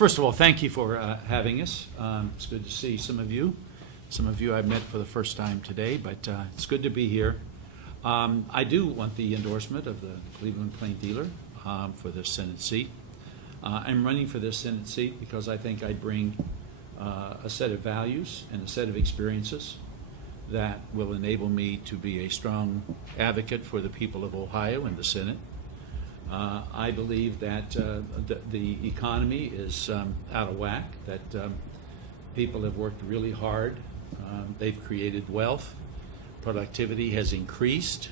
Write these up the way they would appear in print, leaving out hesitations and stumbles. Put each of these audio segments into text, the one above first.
First of all, thank you for having us. It's good to see some of you. Some of you I've met for the first time today, but it's good to be here. I do want the endorsement of the Cleveland Plain Dealer for this Senate seat. I'm running for this Senate seat because I think I bring a set of values and a set of experiences that will enable me to be a strong advocate for the people of Ohio in the Senate. I believe that the economy is out of whack, that people have worked really hard. They've created wealth. Productivity has increased.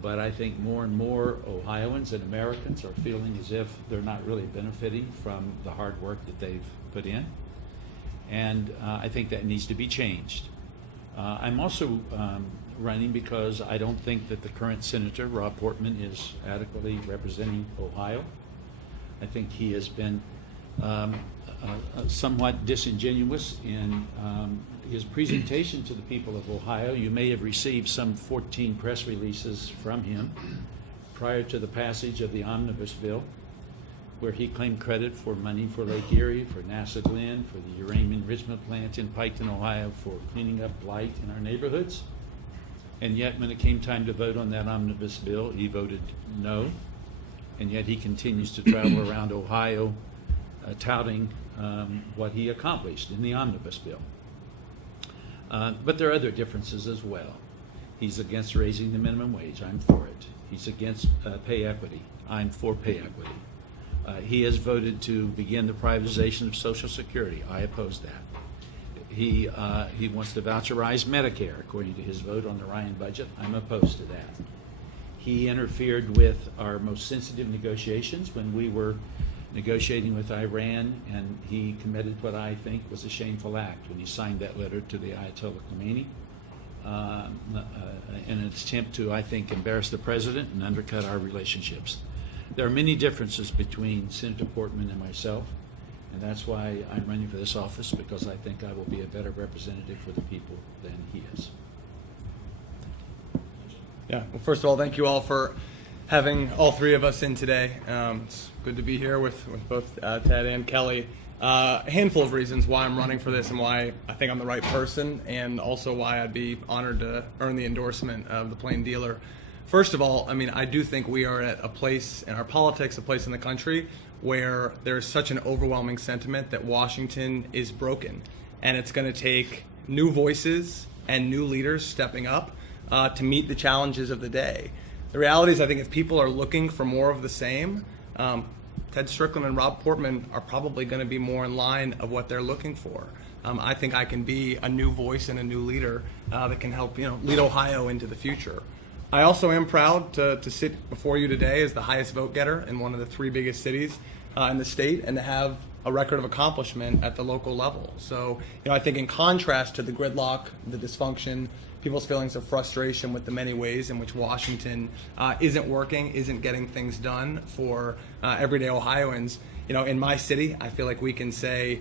But I think more and more Ohioans and Americans are feeling as if they're not really benefiting from the hard work that they've put in. And I think that needs to be changed. I'm also running because I don't think that the current Senator, Rob Portman, is adequately representing Ohio. I think he has been somewhat disingenuous in his presentation to the people of Ohio. You may have received some 14 press releases from him prior to the passage of the omnibus bill, where he claimed credit for money for Lake Erie, for NASA Glen, for the uranium enrichment plant in Piketon, Ohio, for cleaning up blight in our neighborhoods. And yet when it came time to vote on that omnibus bill, he voted no. And yet he continues to travel around Ohio touting what he accomplished in the omnibus bill. But there are other differences as well. He's against raising the minimum wage. I'm for it. He's against pay equity. I'm for pay equity. He has voted to begin the privatization of Social Security. I oppose that. He wants to voucherize Medicare, according to his vote on the Ryan budget. I'm opposed to that. He interfered with our most sensitive negotiations when we were negotiating with Iran, and he committed what I think was a shameful act when he signed that letter to the Ayatollah Khomeini in an attempt to, I think, embarrass the president and undercut our relationships. There are many differences between Senator Portman and myself, and that's why I'm running for this office, because I think I will be a better representative for the people than he is. Yeah, well, first of all, thank you all for having all three of us in today. It's good to be here with both Ted and Kelly. A handful of reasons why I'm running for this and why I think I'm the right person, and also why I'd be honored to earn the endorsement of the Plain Dealer. First of all, I mean, I do think we are at a place in our politics, a place in the country, where there's such an overwhelming sentiment that Washington is broken. And it's going to take new voices and new leaders stepping up to meet the challenges of the day. The reality is, I think if people are looking for more of the same, Ted Strickland and Rob Portman are probably going to be more in line of what they're looking for. I think I can be a new voice and a new leader that can help, lead Ohio into the future. I also am proud to sit before you today as the highest vote getter in one of the three biggest cities in the state, and to have a record of accomplishment at the local level. So, I think in contrast to the gridlock, the dysfunction, people's feelings of frustration with the many ways in which Washington isn't working, isn't getting things done for everyday Ohioans, in my city, I feel like we can say,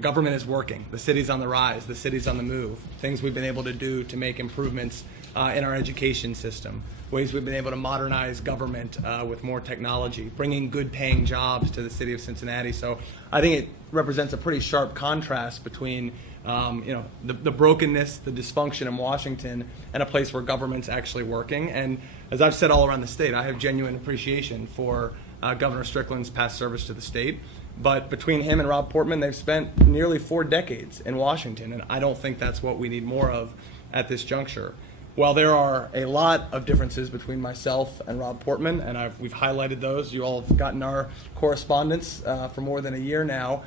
government is working. The city's on the rise. The city's on the move. Things we've been able to do to make improvements in our education system, ways we've been able to modernize government with more technology, bringing good-paying jobs to the city of Cincinnati. So I think it represents a pretty sharp contrast between the brokenness, the dysfunction in Washington, and a place where government's actually working. And as I've said all around the state, I have genuine appreciation for Governor Strickland's past service to the state. But between him and Rob Portman, they've spent nearly 4 decades in Washington, and I don't think that's what we need more of at this juncture. While there are a lot of differences between myself and Rob Portman, and we've highlighted those, you all have gotten our correspondence for more than a year now,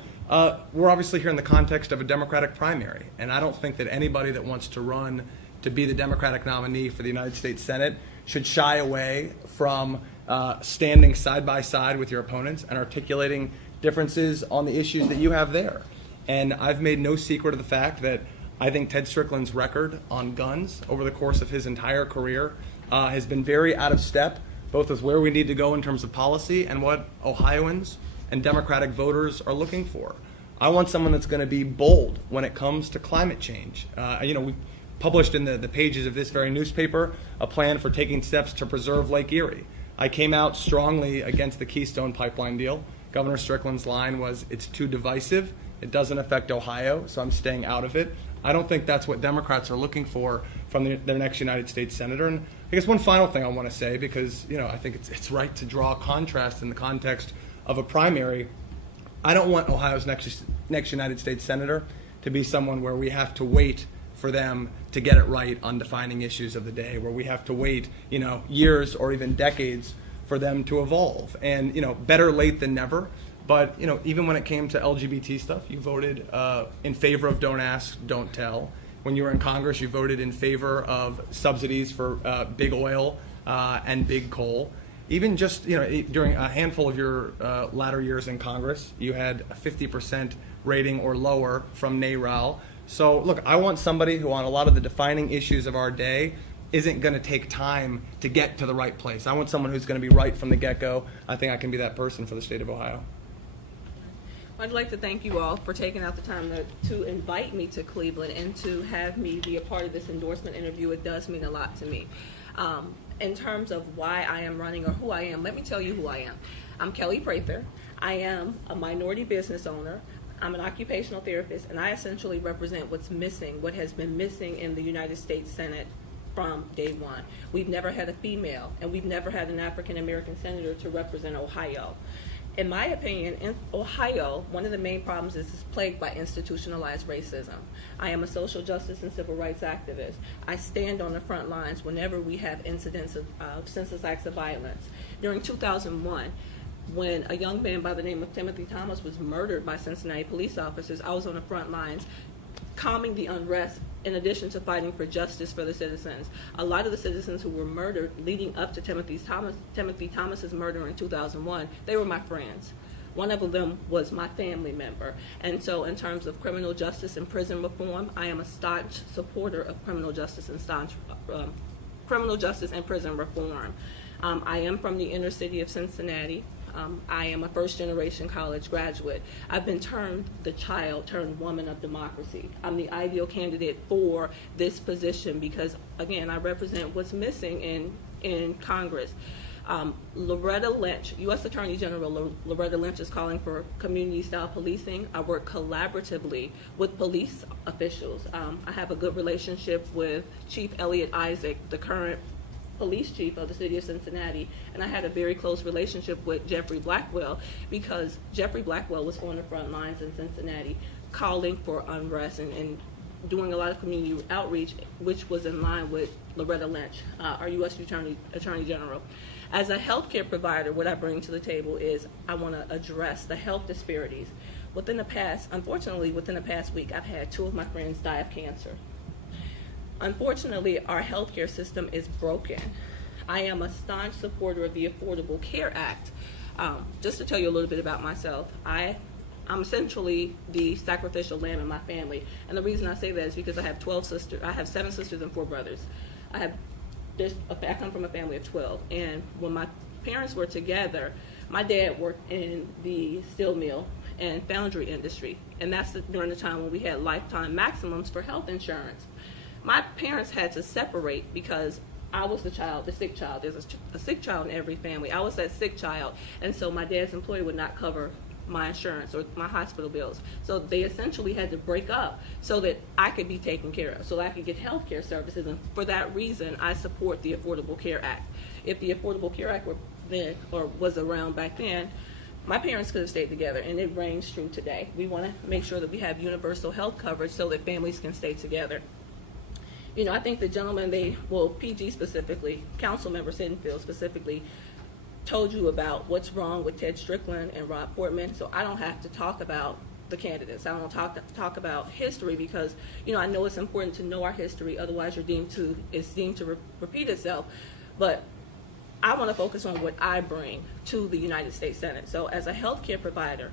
we're obviously here in the context of a Democratic primary, and I don't think that anybody that wants to run to be the Democratic nominee for the United States Senate should shy away from standing side by side with your opponents and articulating differences on the issues that you have there. And I've made no secret of the fact that I think Ted Strickland's record on guns over the course of his entire career has been very out of step, both with where we need to go in terms of policy and what Ohioans and Democratic voters are looking for. I want someone that's going to be bold when it comes to climate change. We published in the pages of this very newspaper a plan for taking steps to preserve Lake Erie. I came out strongly against the Keystone Pipeline deal. Governor Strickland's line was, it's too divisive, it doesn't affect Ohio, so I'm staying out of it. I don't think that's what Democrats are looking for from their next United States Senator. And I guess one final thing I want to say, because I think it's right to draw a contrast in the context of a primary. I don't want Ohio's next United States Senator to be someone where we have to wait for them to get it right on defining issues of the day, where we have to wait, years or even decades for them to evolve. And, better late than never. But, even when it came to LGBT stuff, you voted in favor of don't ask, don't tell. When you were in Congress, you voted in favor of subsidies for big oil and big coal. Even just, during a handful of your latter years in Congress, you had a 50% rating or lower from NARAL. So, look, I want somebody who on a lot of the defining issues of our day isn't going to take time to get to the right place. I want someone who's going to be right from the get-go. I think I can be that person for the state of Ohio. I'd like to thank you all for taking out the time to invite me to Cleveland and to have me be a part of this endorsement interview. It does mean a lot to me. In terms of why I am running or who I am, let me tell you who I am. I'm Kelli Prather. I am a minority business owner. I'm an occupational therapist, and I essentially represent what's missing, what has been missing in the United States Senate from day one. We've never had a female, and we've never had an African-American senator to represent Ohio. In my opinion, in Ohio, one of the main problems is it's plagued by institutionalized racism. I am a social justice and civil rights activist. I stand on the front lines whenever we have incidents of senseless acts of violence. During 2001, when a young man by the name of Timothy Thomas was murdered by Cincinnati police officers, I was on the front lines calming the unrest in addition to fighting for justice for the citizens. A lot of the citizens who were murdered leading up to Timothy Thomas's murder in 2001, they were my friends. One of them was my family member. And so in terms of criminal justice and prison reform, I am a staunch supporter of criminal justice and prison reform. I am from the inner city of Cincinnati. I am a first-generation college graduate. I've been termed the child turned woman of democracy. I'm the ideal candidate for this position because, again, I represent what's missing in Congress. Loretta Lynch, U.S. Attorney General Loretta Lynch is calling for community-style policing. I work collaboratively with police officials. I have a good relationship with Chief Elliot Isaac, the current police chief of the city of Cincinnati, and I had a very close relationship with Jeffrey Blackwell because Jeffrey Blackwell was on the front lines in Cincinnati calling for unrest and doing a lot of community outreach, which was in line with Loretta Lynch, our U.S. Attorney General. As a healthcare provider, what I bring to the table is I want to address the health disparities. Unfortunately, within the past week, I've had 2 of my friends die of cancer. Unfortunately, our healthcare system is broken. I am a staunch supporter of the Affordable Care Act. Just to tell you a little bit about myself, I'm essentially the sacrificial lamb in my family. And the reason I say that is because I have 12 sisters. I have 7 sisters and 4 brothers. I come from a family of 12. And when my parents were together, my dad worked in the steel mill and foundry industry. And that's during the time when we had lifetime maximums for health insurance. My parents had to separate because I was the sick child. There's a sick child in every family. I was that sick child, and so my dad's employer would not cover my insurance or my hospital bills. So they essentially had to break up so that I could be taken care of, so that I could get health care services. And for that reason, I support the Affordable Care Act. If the Affordable Care Act was around back then, my parents could have stayed together, and it reigns true today. We want to make sure that we have universal health coverage so that families can stay together. I think the gentleman, PG specifically, Councilmember Sittenfeld specifically, told you about what's wrong with Ted Strickland and Rob Portman, so I don't have to talk about the candidates. I don't talk about history because, I know it's important to know our history, otherwise it's deemed to repeat itself. But I want to focus on what I bring to the United States Senate. So as a healthcare provider,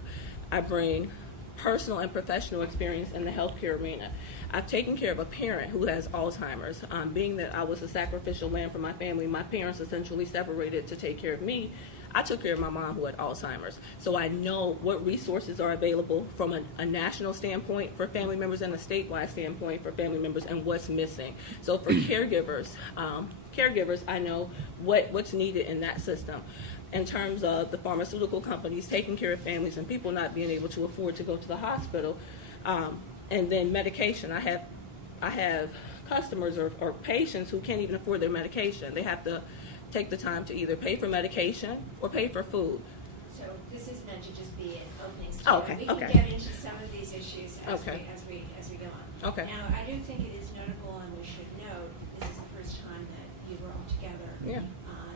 I bring personal and professional experience in the healthcare arena. I've taken care of a parent who has Alzheimer's. Being that I was a sacrificial lamb for my family, my parents essentially separated to take care of me. I took care of my mom who had Alzheimer's. So I know what resources are available from a national standpoint for family members and a statewide standpoint for family members and what's missing. So for caregivers, I know what's needed in that system. in terms of the pharmaceutical companies taking care of families and people not being able to afford to go to the hospital. And then medication. I have customers or patients who can't even afford their medication. They have to take the time to either pay for medication or pay for food. So this is meant to just be an opening Oh, statement. okay, We okay. can get into some of these issues as Okay. we go on. Okay. Now, I do think it is notable, and we should note, this is the first time that you were all together. Yeah.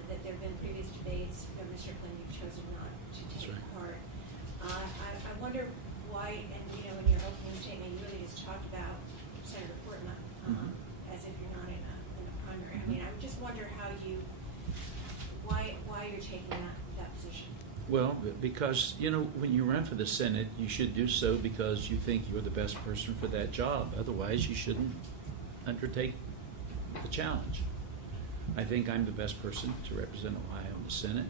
That there have been previous debates. Governor Strickland, you've chosen not to take right. part. I wonder why, and in your opening statement, you really just talked about Senator Portman as if you're not in a primary. I mean, I just wonder why you're taking that position. Well, because, when you run for the Senate, you should do so because you think you're the best person for that job. Otherwise, you shouldn't undertake the challenge. I think I'm the best person to represent Ohio in the Senate,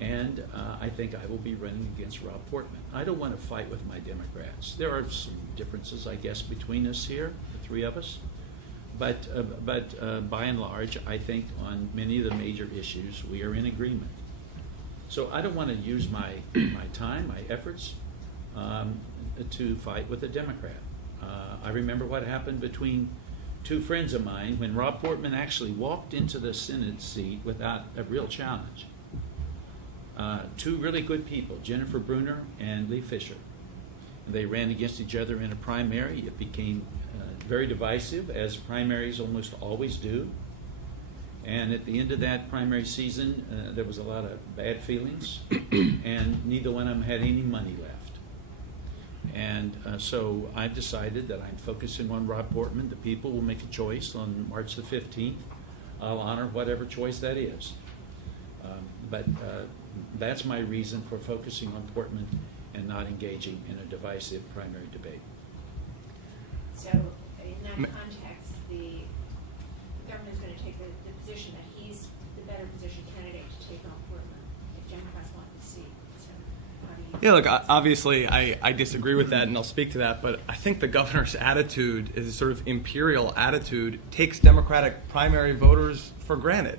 and I think I will be running against Rob Portman. I don't want to fight with my Democrats. There are some differences, I guess, between us here, the three of us, but by and large, I think on many of the major issues, we are in agreement. So I don't want to use my time, my efforts, to fight with a Democrat. I remember what happened between two friends of mine when Rob Portman actually walked into the Senate seat without a real challenge. Two really good people, Jennifer Bruner and Lee Fisher. They ran against each other in a primary. It became very divisive, as primaries almost always do. And at the end of that primary season, there was a lot of bad feelings, and neither one of them had any money left. And so I've decided that I'm focusing on Rob Portman. The people will make a choice on March the 15th. I'll honor whatever choice that is. But that's my reason for focusing on Portman and not engaging in a divisive primary debate. So in that context, the government is going to take the position that he's the better positioned candidate to take on Portman if Democrats want the seat. So how do you? Yeah, look, obviously I disagree with that, and I'll speak to that, but I think the governor's attitude is a sort of imperial attitude, takes Democratic primary voters for granted.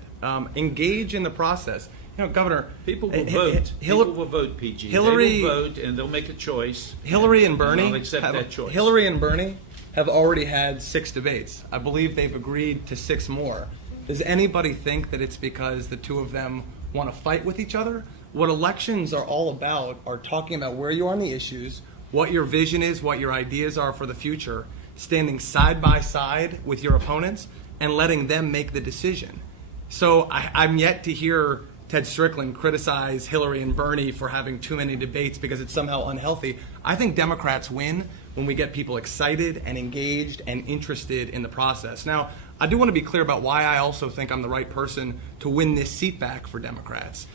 Engage in the process. Governor, People will vote. People will vote, PG. Hillary, they will vote, and they'll make a choice. Hillary and Bernie I'll accept that choice. Hillary and Bernie have already had 6 debates. I believe they've agreed to 6 more. Does anybody think that it's because the two of them want to fight with each other? What elections are all about are talking about where you are on the issues, what your vision is, what your ideas are for the future, standing side by side with your opponents, and letting them make the decision. So I'm yet to hear Ted Strickland criticize Hillary and Bernie for having too many debates because it's somehow unhealthy. I think Democrats win when we get people excited and engaged and interested in the process. Now, I do want to be clear about why I also think I'm the right person to win this seat back for Democrats.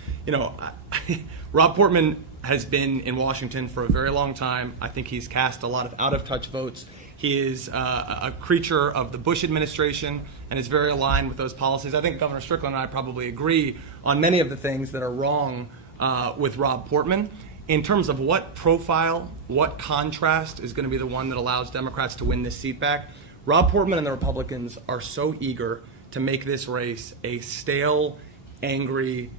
Rob Portman has been in Washington for a very long time. I think he's cast a lot of out-of-touch votes. He is a creature of the Bush administration and is very aligned with those policies. I think Governor Strickland and I probably agree on many of the things that are wrong with Rob Portman. In terms of what profile, what contrast is going to be the one that allows Democrats to win this seat back, Rob Portman and the Republicans are so eager to make this race a stale, angry,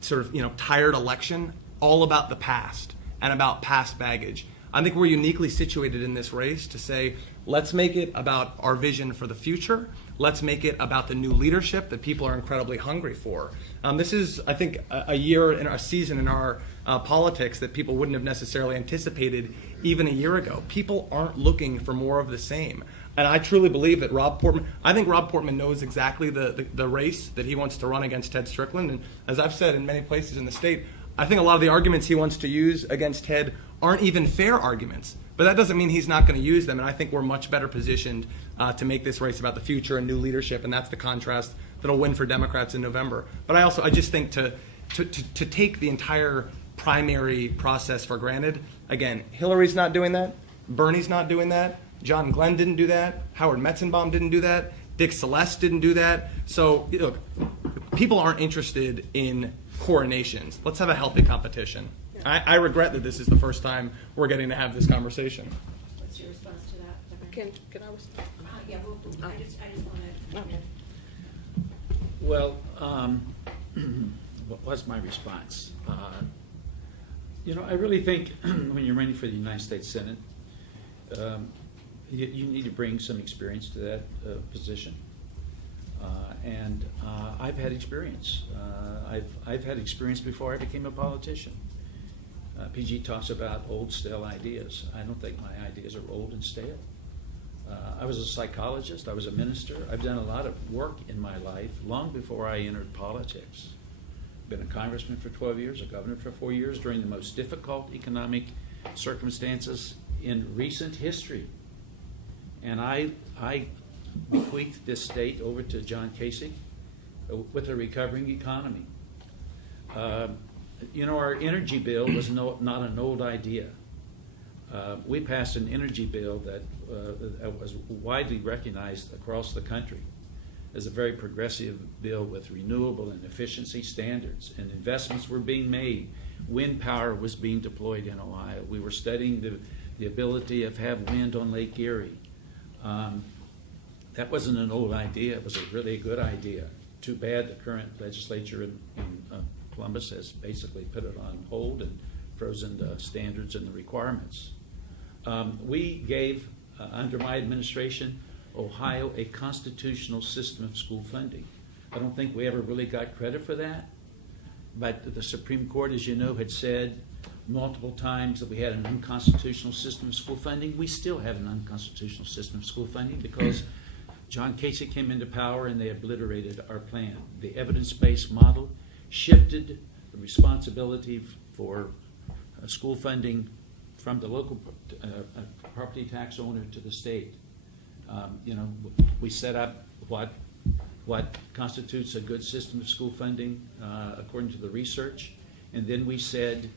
sort of tired election, all about the past and about past baggage. I think we're uniquely situated in this race to say, let's make it about our vision for the future. Let's make it about the new leadership that people are incredibly hungry for. This is, I think, a year and a season in our politics that people wouldn't have necessarily anticipated even a year ago. People aren't looking for more of the same. And I truly believe that Rob Portman knows exactly the race that he wants to run against Ted Strickland. And as I've said in many places in the state, I think a lot of the arguments he wants to use against Ted aren't even fair arguments. But that doesn't mean he's not going to use them. And I think we're much better positioned to make this race about the future and new leadership. And that's the contrast that'll win for Democrats in November. But I just think to take the entire primary process for granted, again, Hillary's not doing that. Bernie's not doing that. John Glenn didn't do that. Howard Metzenbaum didn't do that. Dick Celeste didn't do that. So, look, people aren't interested in coronations. Let's have a healthy competition. I regret that this is the first time we're getting to have this conversation. What's your response to that? Can I respond? Yeah, I just want to. Well, what was my response? I really think when you're running for the United States Senate, you need to bring some experience to that position. And I've had experience. I've had experience before I became a politician. PG talks about old, stale ideas. I don't think my ideas are old and stale. I was a psychologist. I was a minister. I've done a lot of work in my life long before I entered politics. Been a congressman for 12 years, a governor for 4 years during the most difficult economic circumstances in recent history. And I bequeathed this state over to John Kasich with a recovering economy. Our energy bill was not an old idea. We passed an energy bill that was widely recognized across the country as a very progressive bill with renewable and efficiency standards, and investments were being made. Wind power was being deployed in Ohio. We were studying the ability of have wind on Lake Erie. That wasn't an old idea. It was a really good idea. Too bad the current legislature in Columbus has basically put it on hold and frozen the standards and the requirements. We gave, under my administration, Ohio a constitutional system of school funding. I don't think we ever really got credit for that, but the Supreme Court, as you know, had said multiple times that we had an unconstitutional system of school funding. We still have an unconstitutional system of school funding because John Kasich came into power and they obliterated our plan. The evidence-based model shifted the responsibility for school funding from the local property tax owner to the state. We set up what constitutes a good system of school funding according to the research, and then we said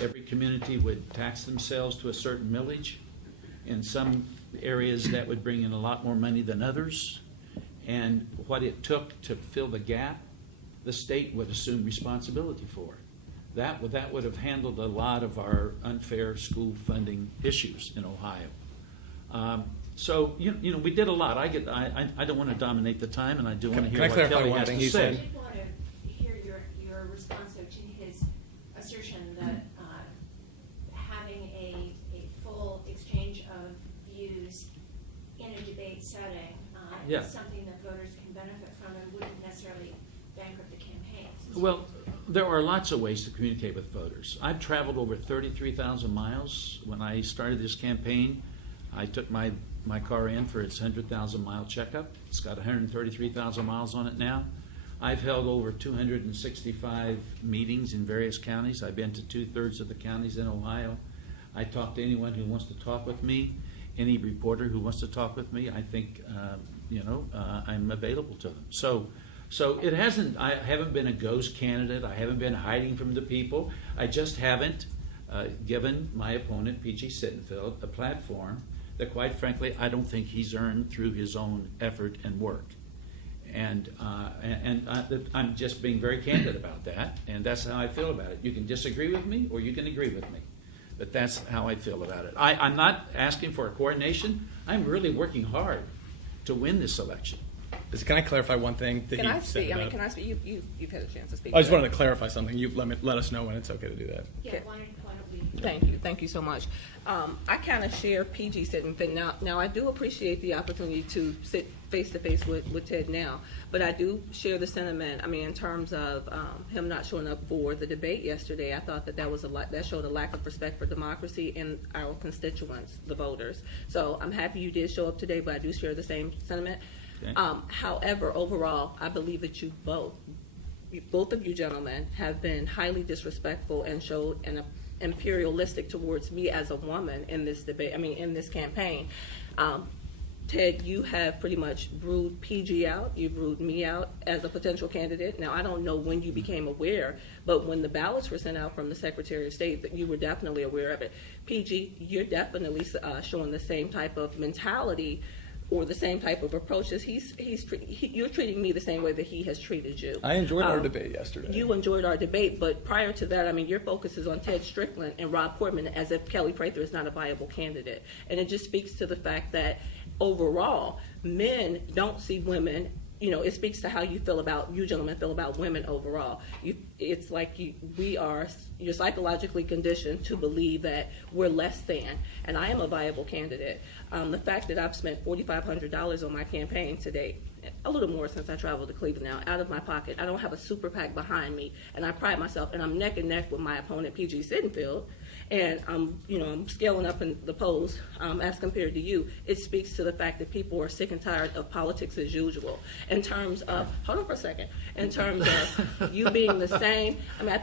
every community would tax themselves to a certain millage. In some areas that would bring in a lot more money than others, and what it took to fill the gap, the state would assume responsibility for. That would have handled a lot of our unfair school funding issues in Ohio. So we did a lot. I don't want to dominate the time, and I do want to hear what Kelly has to say. I did want to hear your response though to his assertion that having a full exchange of views in a debate setting Yeah. is something that voters can benefit from and wouldn't necessarily bankrupt the campaign. Well, there are lots of ways to communicate with voters. I've traveled over 33,000 miles. When I started this campaign, I took my car in for its 100,000 mile checkup. It's got 133,000 miles on it now. I've held over 265 meetings in various counties. I've been to 2/3 of the counties in Ohio. I talk to anyone who wants to talk with me, any reporter who wants to talk with me. I think, I'm available to them. So it hasn't. I haven't been a ghost candidate. I haven't been hiding from the people. I just haven't given my opponent, pg-Sittenfeld, a platform that, quite frankly, I don't think he's earned through his own effort and work. And I'm just being very candid about that, and that's how I feel about it. You can disagree with me, or you can agree with me, but that's how I feel about it. I'm not asking for a coordination. I'm really working hard to win this election. Can I clarify one thing that Can you I said speak? about- Can I speak? You've had a chance to speak. I just wanted to clarify something. You let us know when it's okay to do that. Yeah, Okay. why don't we? Thank you so much. I kind of share PG Sittenfeld. Now I do appreciate the opportunity to sit face to face with Ted now, but I do share the sentiment. I mean, in terms of him not showing up for the debate yesterday, I thought that was that showed a lack of respect for democracy and our constituents, the voters. So I'm happy you did show up today, but I do share the same sentiment. Okay. However, overall, I believe that you both of you gentlemen have been highly disrespectful and showed an imperialistic towards me as a woman in this debate. I mean, in this campaign. Ted, you have pretty much ruled PG out. You've ruled me out as a potential candidate. Now, I don't know when you became aware, but when the ballots were sent out from the Secretary of State, that you were definitely aware of it. PG, you're definitely showing the same type of mentality or the same type of approach as you're treating me the same way that he has treated you. I enjoyed our debate yesterday. You enjoyed our debate, but prior to that, I mean, your focus is on Ted Strickland and Rob Portman as if Kelli Prather is not a viable candidate. And it just speaks to the fact that overall, men don't see women it speaks to how you gentlemen feel about women overall. It's like you're psychologically conditioned to believe that we're less than, and I am a viable candidate. The fact that I've spent $4,500 on my campaign to date, a little more since I traveled to Cleveland now, out of my pocket. I don't have a super PAC behind me, and I pride myself, and I'm neck and neck with my opponent, pg-sittenfeld, and I'm scaling up in the polls as compared to you. It speaks to the fact that people are sick and tired of politics as usual. In terms of, hold on for a second, in terms of you being the same,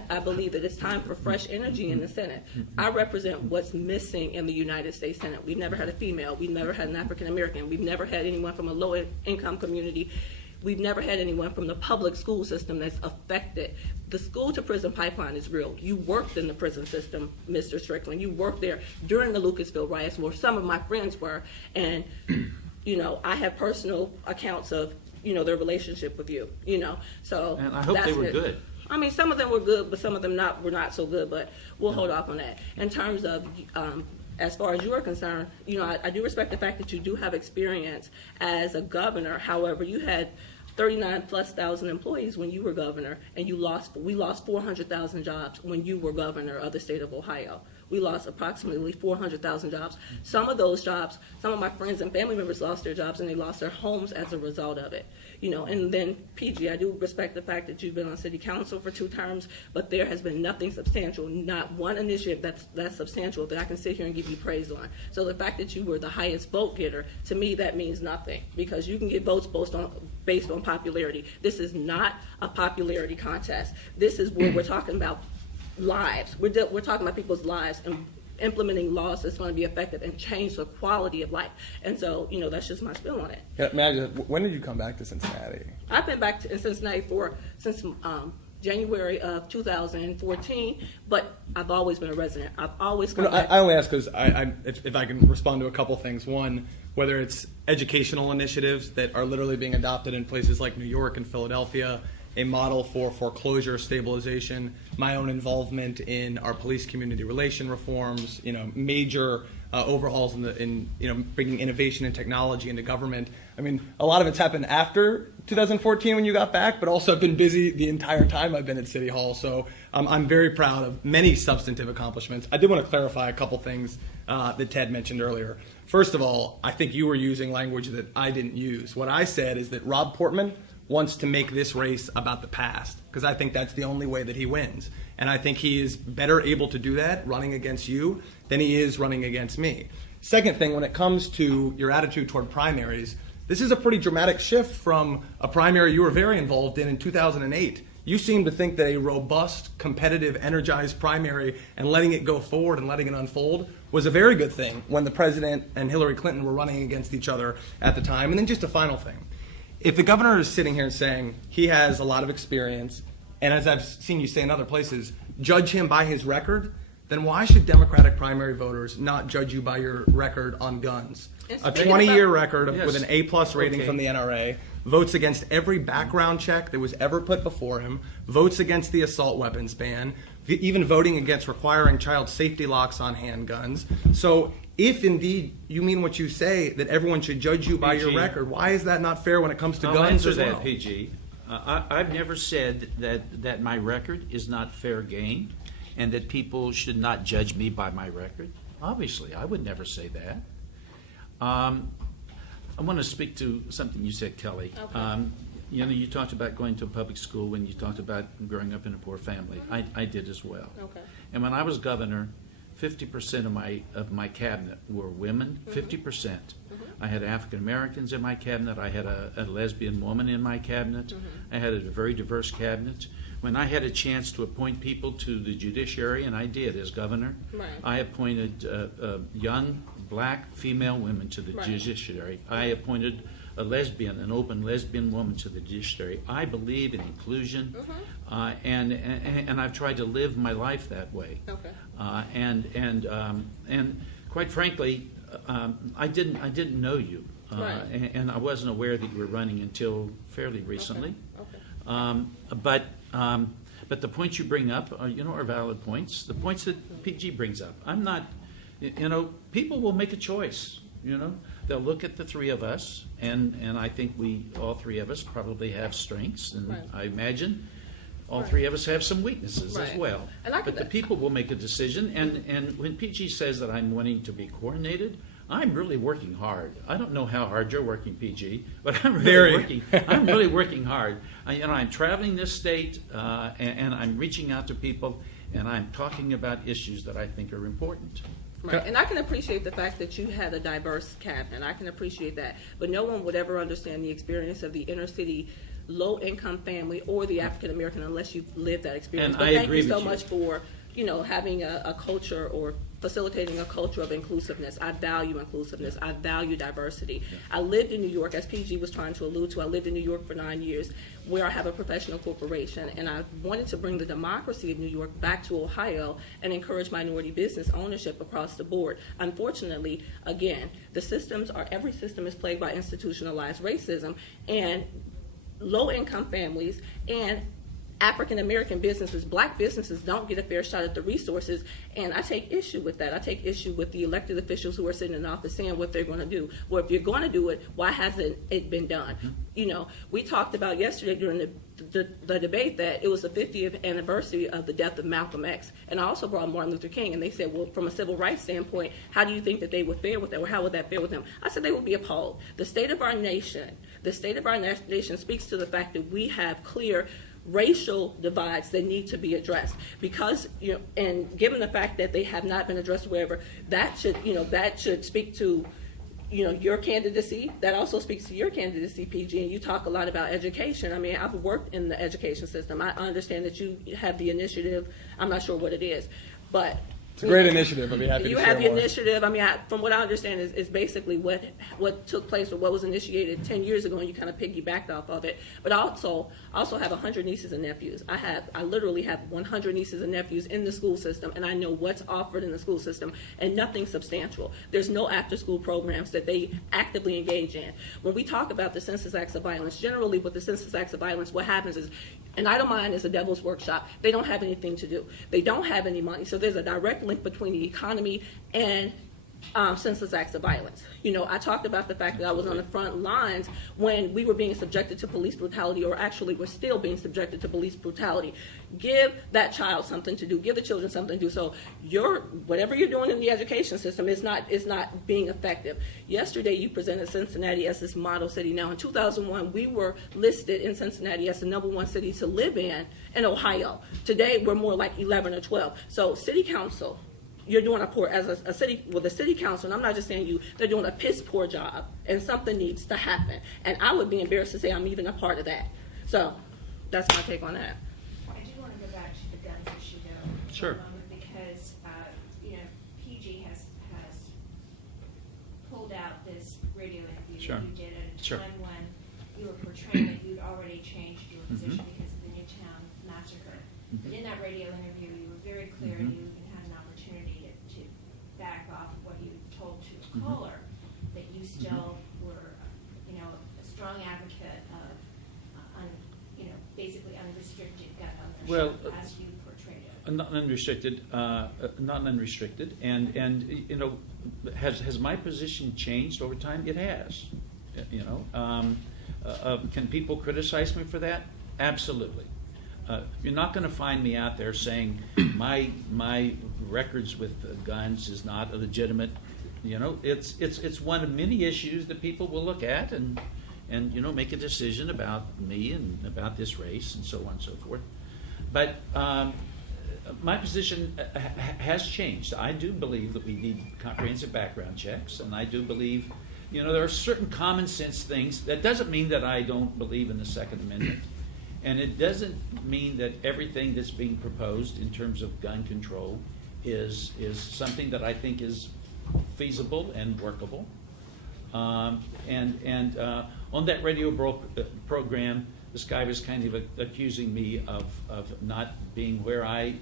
I believe that it's time for fresh energy in the Senate. I represent what's missing in the United States Senate. We've never had a female. We've never had an African American. We've never had anyone from a low-income community. We've never had anyone from the public school system that's affected. The school-to-prison pipeline is real. You worked in the prison system, Mr. Strickland. You worked there during the Lucasville riots, where some of my friends were, and I have personal accounts of their relationship with you. So And I hope they were good. Some of them were good, but some of them were not so good. But we'll hold off on that. In terms of as far as you are concerned, I do respect the fact that you do have experience as a governor. However, you had 39,000+ employees when you were governor, and we lost 400,000 jobs when you were governor of the state of Ohio. We lost approximately 400,000 jobs. Some of those jobs, some of my friends and family members lost their jobs, and they lost their homes as a result of it. And then PG, I do respect the fact that you've been on city council for 2 terms, but there has been nothing substantial, not one initiative that's substantial that I can sit here and give you praise on. So the fact that you were the highest vote getter, to me, that means nothing, because you can get votes based on popularity. This is not a popularity contest. This is where we're talking about lives. We're talking about people's lives and implementing laws that's going to be effective and change the quality of life. And so, that's just my spin on it. Yeah, when did you come back to Cincinnati? I've been back in Cincinnati since January of 2014, but I've always been a resident. I've always come back. I only ask because if I can respond to a couple things. One, whether it's educational initiatives that are literally being adopted in places like New York and Philadelphia, a model for foreclosure stabilization, my own involvement in our police community relation reforms, major overhauls in bringing innovation and technology into government. A lot of it's happened after 2014 when you got back, but also I've been busy the entire time I've been at City Hall. So I'm very proud of many substantive accomplishments. I did want to clarify a couple things that Ted mentioned earlier. First of all, I think you were using language that I didn't use. What I said is that Rob Portman wants to make this race about the past, because I think that's the only way that he wins. And I think he is better able to do that running against you than he is running against me. Second thing, when it comes to your attitude toward primaries, this is a pretty dramatic shift from a primary you were very involved in 2008. You seem to think that a robust, competitive, energized primary and letting it go forward and letting it unfold was a very good thing when the president and Hillary Clinton were running against each other at the time. And then just a final thing. If the governor is sitting here and saying he has a lot of experience, and as I've seen you say in other places, judge him by his record, then why should Democratic primary voters not judge you by your record on guns? A 20-year record with an A+ rating from the NRA, votes against every background check that was ever put before him, votes against the assault weapons ban, even voting against requiring child safety locks on handguns. So if indeed you mean what you say, that everyone should judge you by your record, why is that not fair when it comes to guns as well? I'll answer that, PG. I've never said that my record is not fair game and that people should not judge me by my record. Obviously, I would never say that. I want to speak to something you said, Kelly. Okay. You talked about going to a public school when you talked about growing up in a poor family. I did as well. Okay. And when I was governor, 50% of my cabinet were women, 50%. I had African Americans in my cabinet. I had a lesbian woman in my cabinet. I had a very diverse cabinet. When I had a chance to appoint people to the judiciary, and I did as governor, Right. I appointed young black female women to the Right. judiciary. I appointed an open lesbian woman to the judiciary. I believe in inclusion, and I've tried to live my life that way. Okay. And quite frankly, I didn't know you, Right. and I wasn't aware that you were running until fairly recently. Okay. But the points you bring up are valid points. The points that PG brings up, I'm not. People will make a choice. they'll look at the three of us, and I think all three of us probably have strengths, and Right. I imagine all Right. three of us have some weaknesses as Right. well. And I But the could- people will make a decision, and when PG says that I'm wanting to be coordinated, I'm really working hard. I don't know how hard you're working, PG, but I'm really Very. working. I'm really working hard. I'm traveling this state, and I'm reaching out to people, and I'm talking about issues that I think are important. Right. And I can appreciate the fact that you had a diverse cabinet. I can appreciate that. But no one would ever understand the experience of the inner city low-income family or the African American unless you've lived that experience. And but I thank agree you so with you. much for, having a culture or facilitating a culture of inclusiveness. I value inclusiveness. I value diversity. I lived in New York, as PG was trying to allude to. I lived in New York for 9 years, where I have a professional corporation, and I wanted to bring the democracy of New York back to Ohio and encourage minority business ownership across the board. Unfortunately, again, every system is plagued by institutionalized racism, and low-income families and African American businesses, black businesses, don't get a fair shot at the resources, and I take issue with that. I take issue with the elected officials who are sitting in office saying what they're going to do. Well, if you're going to do it, why hasn't it been done? We talked about yesterday during the debate that it was the 50th anniversary of the death of Malcolm X, and I also brought Martin Luther King, and they said, well, from a civil rights standpoint, how do you think that they would fare with that, or how would that fare with them? I said they would be appalled. The state of our nation speaks to the fact that we have clear racial divides that need to be addressed, because and given the fact that they have not been addressed wherever, that should speak to your candidacy. That also speaks to your candidacy, PG, and you talk a lot about education. I mean, I've worked in the education system. I understand that you have the initiative. I'm not sure what it is, but It's a great initiative. I'd be happy to you share have the more. initiative. I mean, from what I understand, is basically what took place or what was initiated 10 years ago, and you kind of piggybacked off of it. But I also have 100 nieces and nephews. I literally have 100 nieces and nephews in the school system, and I know what's offered in the school system, and nothing substantial. There's no after-school programs that they actively engage in. When we talk about the census acts of violence, generally with the census acts of violence, what happens is an idle mind is a devil's workshop. They don't have anything to do. They don't have any money. So there's a direct link between the economy and census acts of violence. I talked about the fact that I was on the front lines when we were being subjected to police brutality, or actually we're still being subjected to police brutality. Give that child something to do. Give the children something to do. So whatever you're doing in the education system is not being effective. Yesterday you presented Cincinnati as this model city. Now in 2001 we were listed in Cincinnati as the #1 city to live in Ohio. Today we're more like 11 or 12. So city council, you're doing as a city with a city council, and I'm not just saying you, they're doing a piss poor job, and something needs to happen. And I would be embarrassed to say I'm even a part of that. So that's my take on that. I do want to go back to the guns issue, though, for Sure. a moment, because PG has pulled out this radio interview Sure. that you did at a Sure. time when you were portraying that you'd already changed your position because of the Newtown massacre. But in that radio interview, you were very clear, and you even had an opportunity to back off of what you told to a caller, that you still were, a strong advocate of, basically unrestricted gun ownership, Well, as you portrayed it. Not unrestricted, and has my position changed over time? It has. Can people criticize me for that? Absolutely. You're not going to find me out there saying my records with guns is not a legitimate. It's one of many issues that people will look at and make a decision about me and about this race and so on and so forth. But my position has changed. I do believe that we need comprehensive background checks, and I do believe, there are certain common sense things. That doesn't mean that I don't believe in the Second Amendment, and it doesn't mean that everything that's being proposed in terms of gun control is something that I think is feasible and workable. On that radio program, this guy was kind of accusing me of not being where I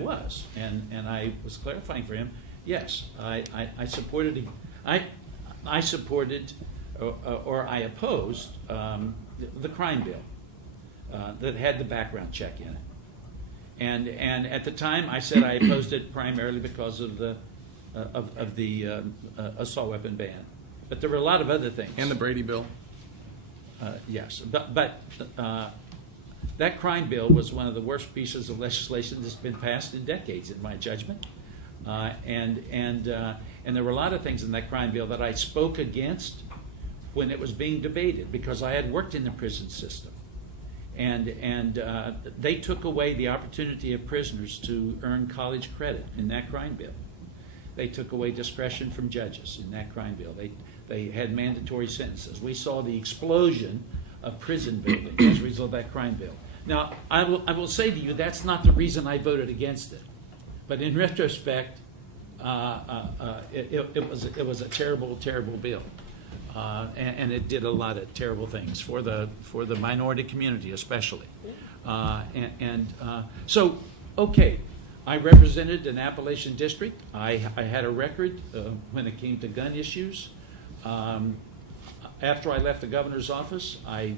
was, and I was clarifying for him. Yes, I supported him. I supported or I opposed the crime bill that had the background check in it, and at the time I said I opposed it primarily because of the assault weapon ban. But there were a lot of other things. And the Brady bill. Yes, but that crime bill was one of the worst pieces of legislation that's been passed in decades, in my judgment. And there were a lot of things in that crime bill that I spoke against when it was being debated, because I had worked in the prison system. And they took away the opportunity of prisoners to earn college credit in that crime bill. They took away discretion from judges in that crime bill. They had mandatory sentences. We saw the explosion of prison building as a result of that crime bill. Now, I will say to you, that's not the reason I voted against it. But in retrospect, it was a terrible, terrible bill. And it did a lot of terrible things for the minority community, especially. So, okay, I represented an Appalachian district. I had a record when it came to gun issues. After I left the governor's office, I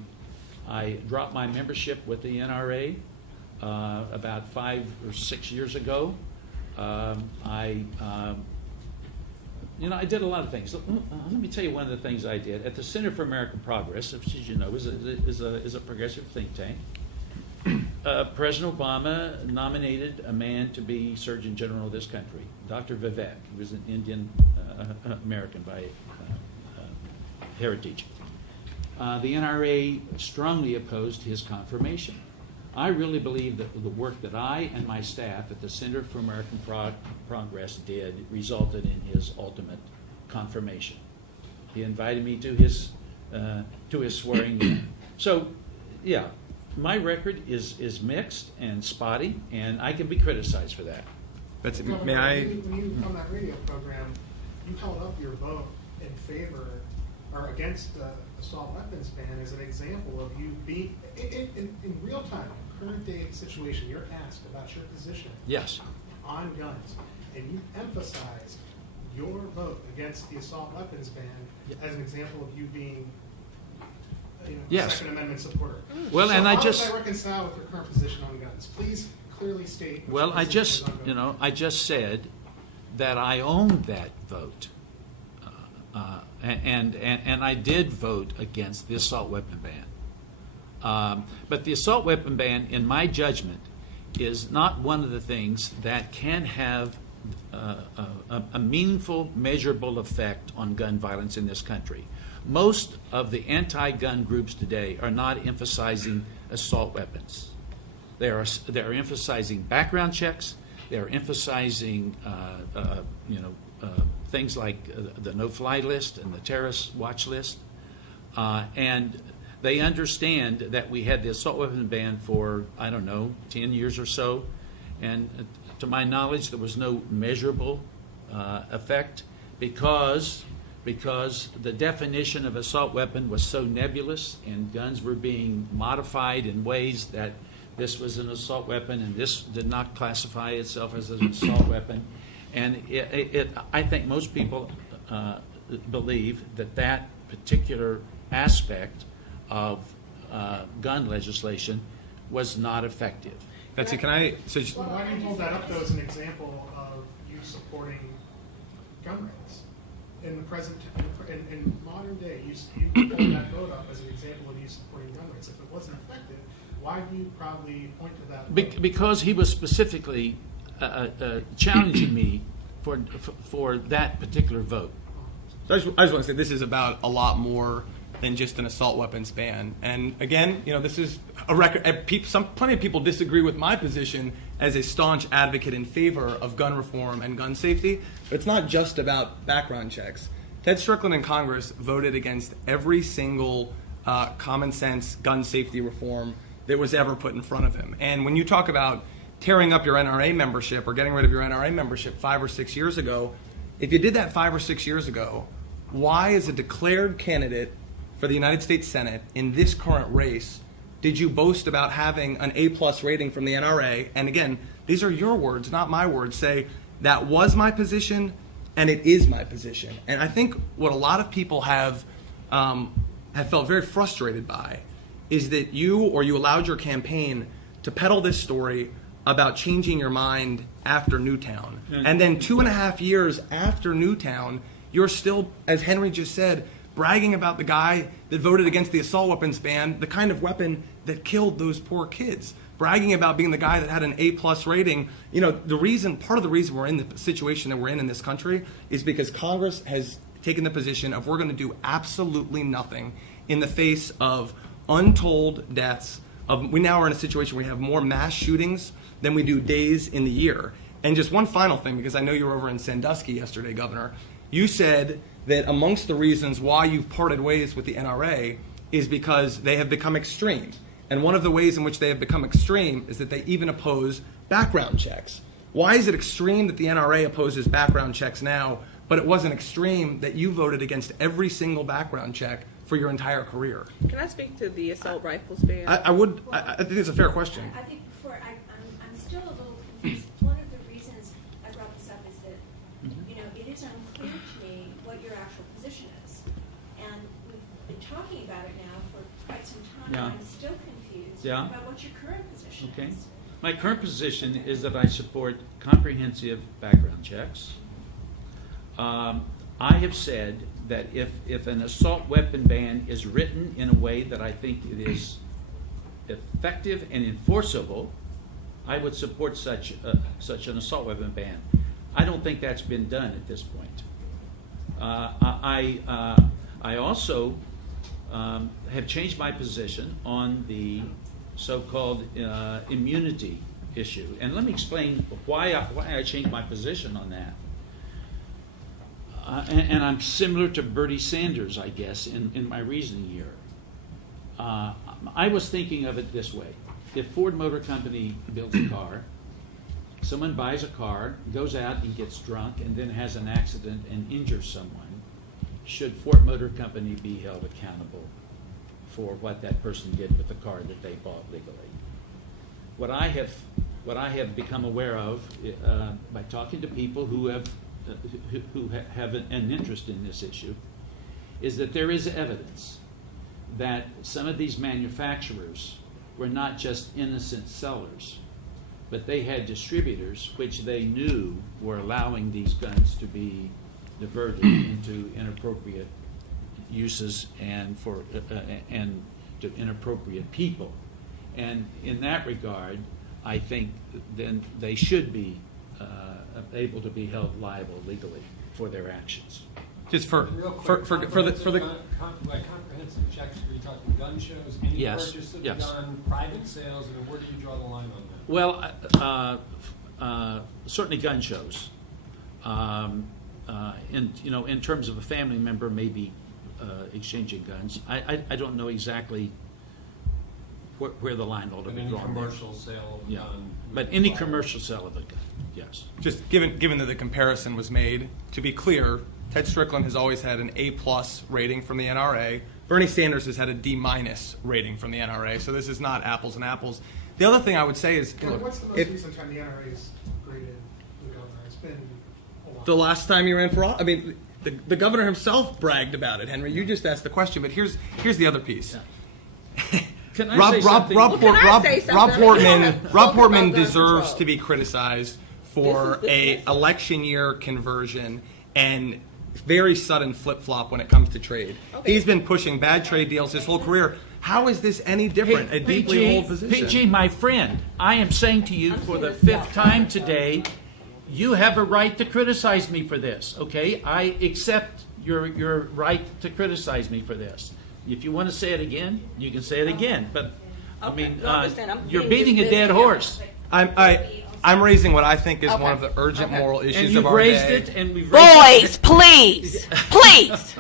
dropped my membership with the NRA about 5 or 6 years ago. I did a lot of things. Let me tell you one of the things I did. At the Center for American Progress, which, as you know, is a progressive think tank, President Obama nominated a man to be Surgeon General of this country, Dr. Vivek. He was an Indian American by heritage. The NRA strongly opposed his confirmation. I really believe that the work that I and my staff at the Center for American Progress did resulted in his ultimate confirmation. He invited me to his swearing in. So, yeah, my record is mixed and spotty, and I can be criticized for that. That's Governor, may I? When you on that radio program, you held up your vote in favor or against the assault weapons ban as an example of you being in real time, current day situation. You're asked about your position Yes. on guns, and you emphasized your vote against the assault weapons ban as an example of you being a Yes. Second Amendment supporter. Well, so and how I just does that reconcile with your current position on guns? Please clearly state. what Well, your I position just, is on guns. I just said that I owned that vote, and I did vote against the assault weapon ban. But the assault weapon ban, in my judgment, is not one of the things that can have a meaningful, measurable effect on gun violence in this country. Most of the anti-gun groups today are not emphasizing assault weapons. They're emphasizing background checks. They're emphasizing things like the no-fly list and the terrorist watch list, and they understand that we had the assault weapon ban for 10 years or so, and to my knowledge, there was no measurable effect because the definition of assault weapon was so nebulous, and guns were being modified in ways that this was an assault weapon and this did not classify itself as an assault weapon. And I think most people believe that particular aspect of gun legislation was not effective. Betsy, can I? So Well, why do you hold that up, though, as an example of you supporting gun rights? In the present, in modern day, you hold that vote up as an example of you supporting gun rights. If it wasn't effective, why do you proudly point to that vote? Because he was specifically challenging me for that particular vote. I just want to say this is about a lot more than just an assault weapons ban. And again, this is a record. Plenty of people disagree with my position as a staunch advocate in favor of gun reform and gun safety. But it's not just about background checks. Ted Strickland in Congress voted against every single common sense gun safety reform that was ever put in front of him. And when you talk about tearing up your NRA membership or getting rid of your NRA membership 5 or 6 years ago, if you did that 5 or 6 years ago, why, as a declared candidate for the United States Senate in this current race, did you boast about having an A+ rating from the NRA? And again, these are your words, not my words. Say, that was my position and it is my position. And I think what a lot of people have felt very frustrated by is that you allowed your campaign to peddle this story about changing your mind after Newtown. And then 2.5 years after Newtown, you're still, as Henry just said, bragging about the guy that voted against the assault weapons ban, the kind of weapon that killed those poor kids. Bragging about being the guy that had an A+ rating. You know, part of the reason we're in the situation that we're in this country is because Congress has taken the position of we're going to do absolutely nothing in the face of untold deaths. We now are in a situation where we have more mass shootings than we do days in the year. And just one final thing, because I know you were over in Sandusky yesterday, Governor. You said that amongst the reasons why you've parted ways with the NRA is because they have become extreme. And one of the ways in which they have become extreme is that they even oppose background checks. Why is it extreme that the NRA opposes background checks now, but it wasn't extreme that you voted against every single background check for your entire career? Can I speak to the assault rifles ban? I think it's a fair question. I think I'm still a little confused. One of the reasons I brought this up is that, it is unclear to me what your actual position is. And we've been talking about it now for quite some time, Yeah. and I'm still confused Yeah. about what your current position Okay. is. My current position is that I support comprehensive background checks. I have said that if an assault weapon ban is written in a way that I think it is effective and enforceable, I would support such an assault weapon ban. I don't think that's been done at this point. I also have changed my position on the so-called immunity issue, and let me explain why I changed my position on that. And I'm similar to Bernie Sanders, I guess, in my reasoning here. I was thinking of it this way. If Ford Motor Company builds a car, someone buys a car, goes out and gets drunk, and then has an accident and injures someone, should Ford Motor Company be held accountable for what that person did with the car that they bought legally? What I have become aware of by talking to people who have an interest in this issue is that there is evidence that some of these manufacturers were not just innocent sellers, but they had distributors which they knew were allowing these guns to be diverted into inappropriate uses and to inappropriate people. And in that regard, I think then they should be able to be held liable legally for their actions. Just for Real for quick, for the by comprehensive checks, are you talking gun shows, any Yes, purchase of yes. the gun, private sales, and where do you draw the line on that? Well, certainly gun shows. In terms of a family member maybe exchanging guns, I don't know exactly where the line ought to And be any drawn there. commercial sale of a Yeah, gun? but any commercial sale of a gun, yes. just given that the comparison was made, to be clear, Ted Strickland has always had an A+ rating from the NRA. Bernie Sanders has had a D- rating from the NRA. So this is not apples and apples. The other thing I would say is, Well, look, what's the most if recent time the NRA's graded the governor? It's been a while. the last time you ran for office, I mean, the governor himself bragged about it. Henry, you just asked the question, but here's the other piece. Can I say something? Well, can I say something? Rob I mean, you Portman haven't spoken about gun deserves control. to be criticized for This is a election year conversion and very sudden flip-flop when it comes to trade. Okay. He's been pushing bad trade deals his whole career. How is this any different? A deeply old position. PG, my friend, I am saying to you for the fifth time today, you have a right to criticize me for this, okay? I accept your right to criticize me for this. If you want to say it again, you can say it again, but, I Okay, mean, you understand, I'm you're being beating a dead dismissive. horse. I'm raising what I think is Okay. one of the urgent Okay. moral And issues you've of our raised day. it, and we've raised Boys, it. please, please.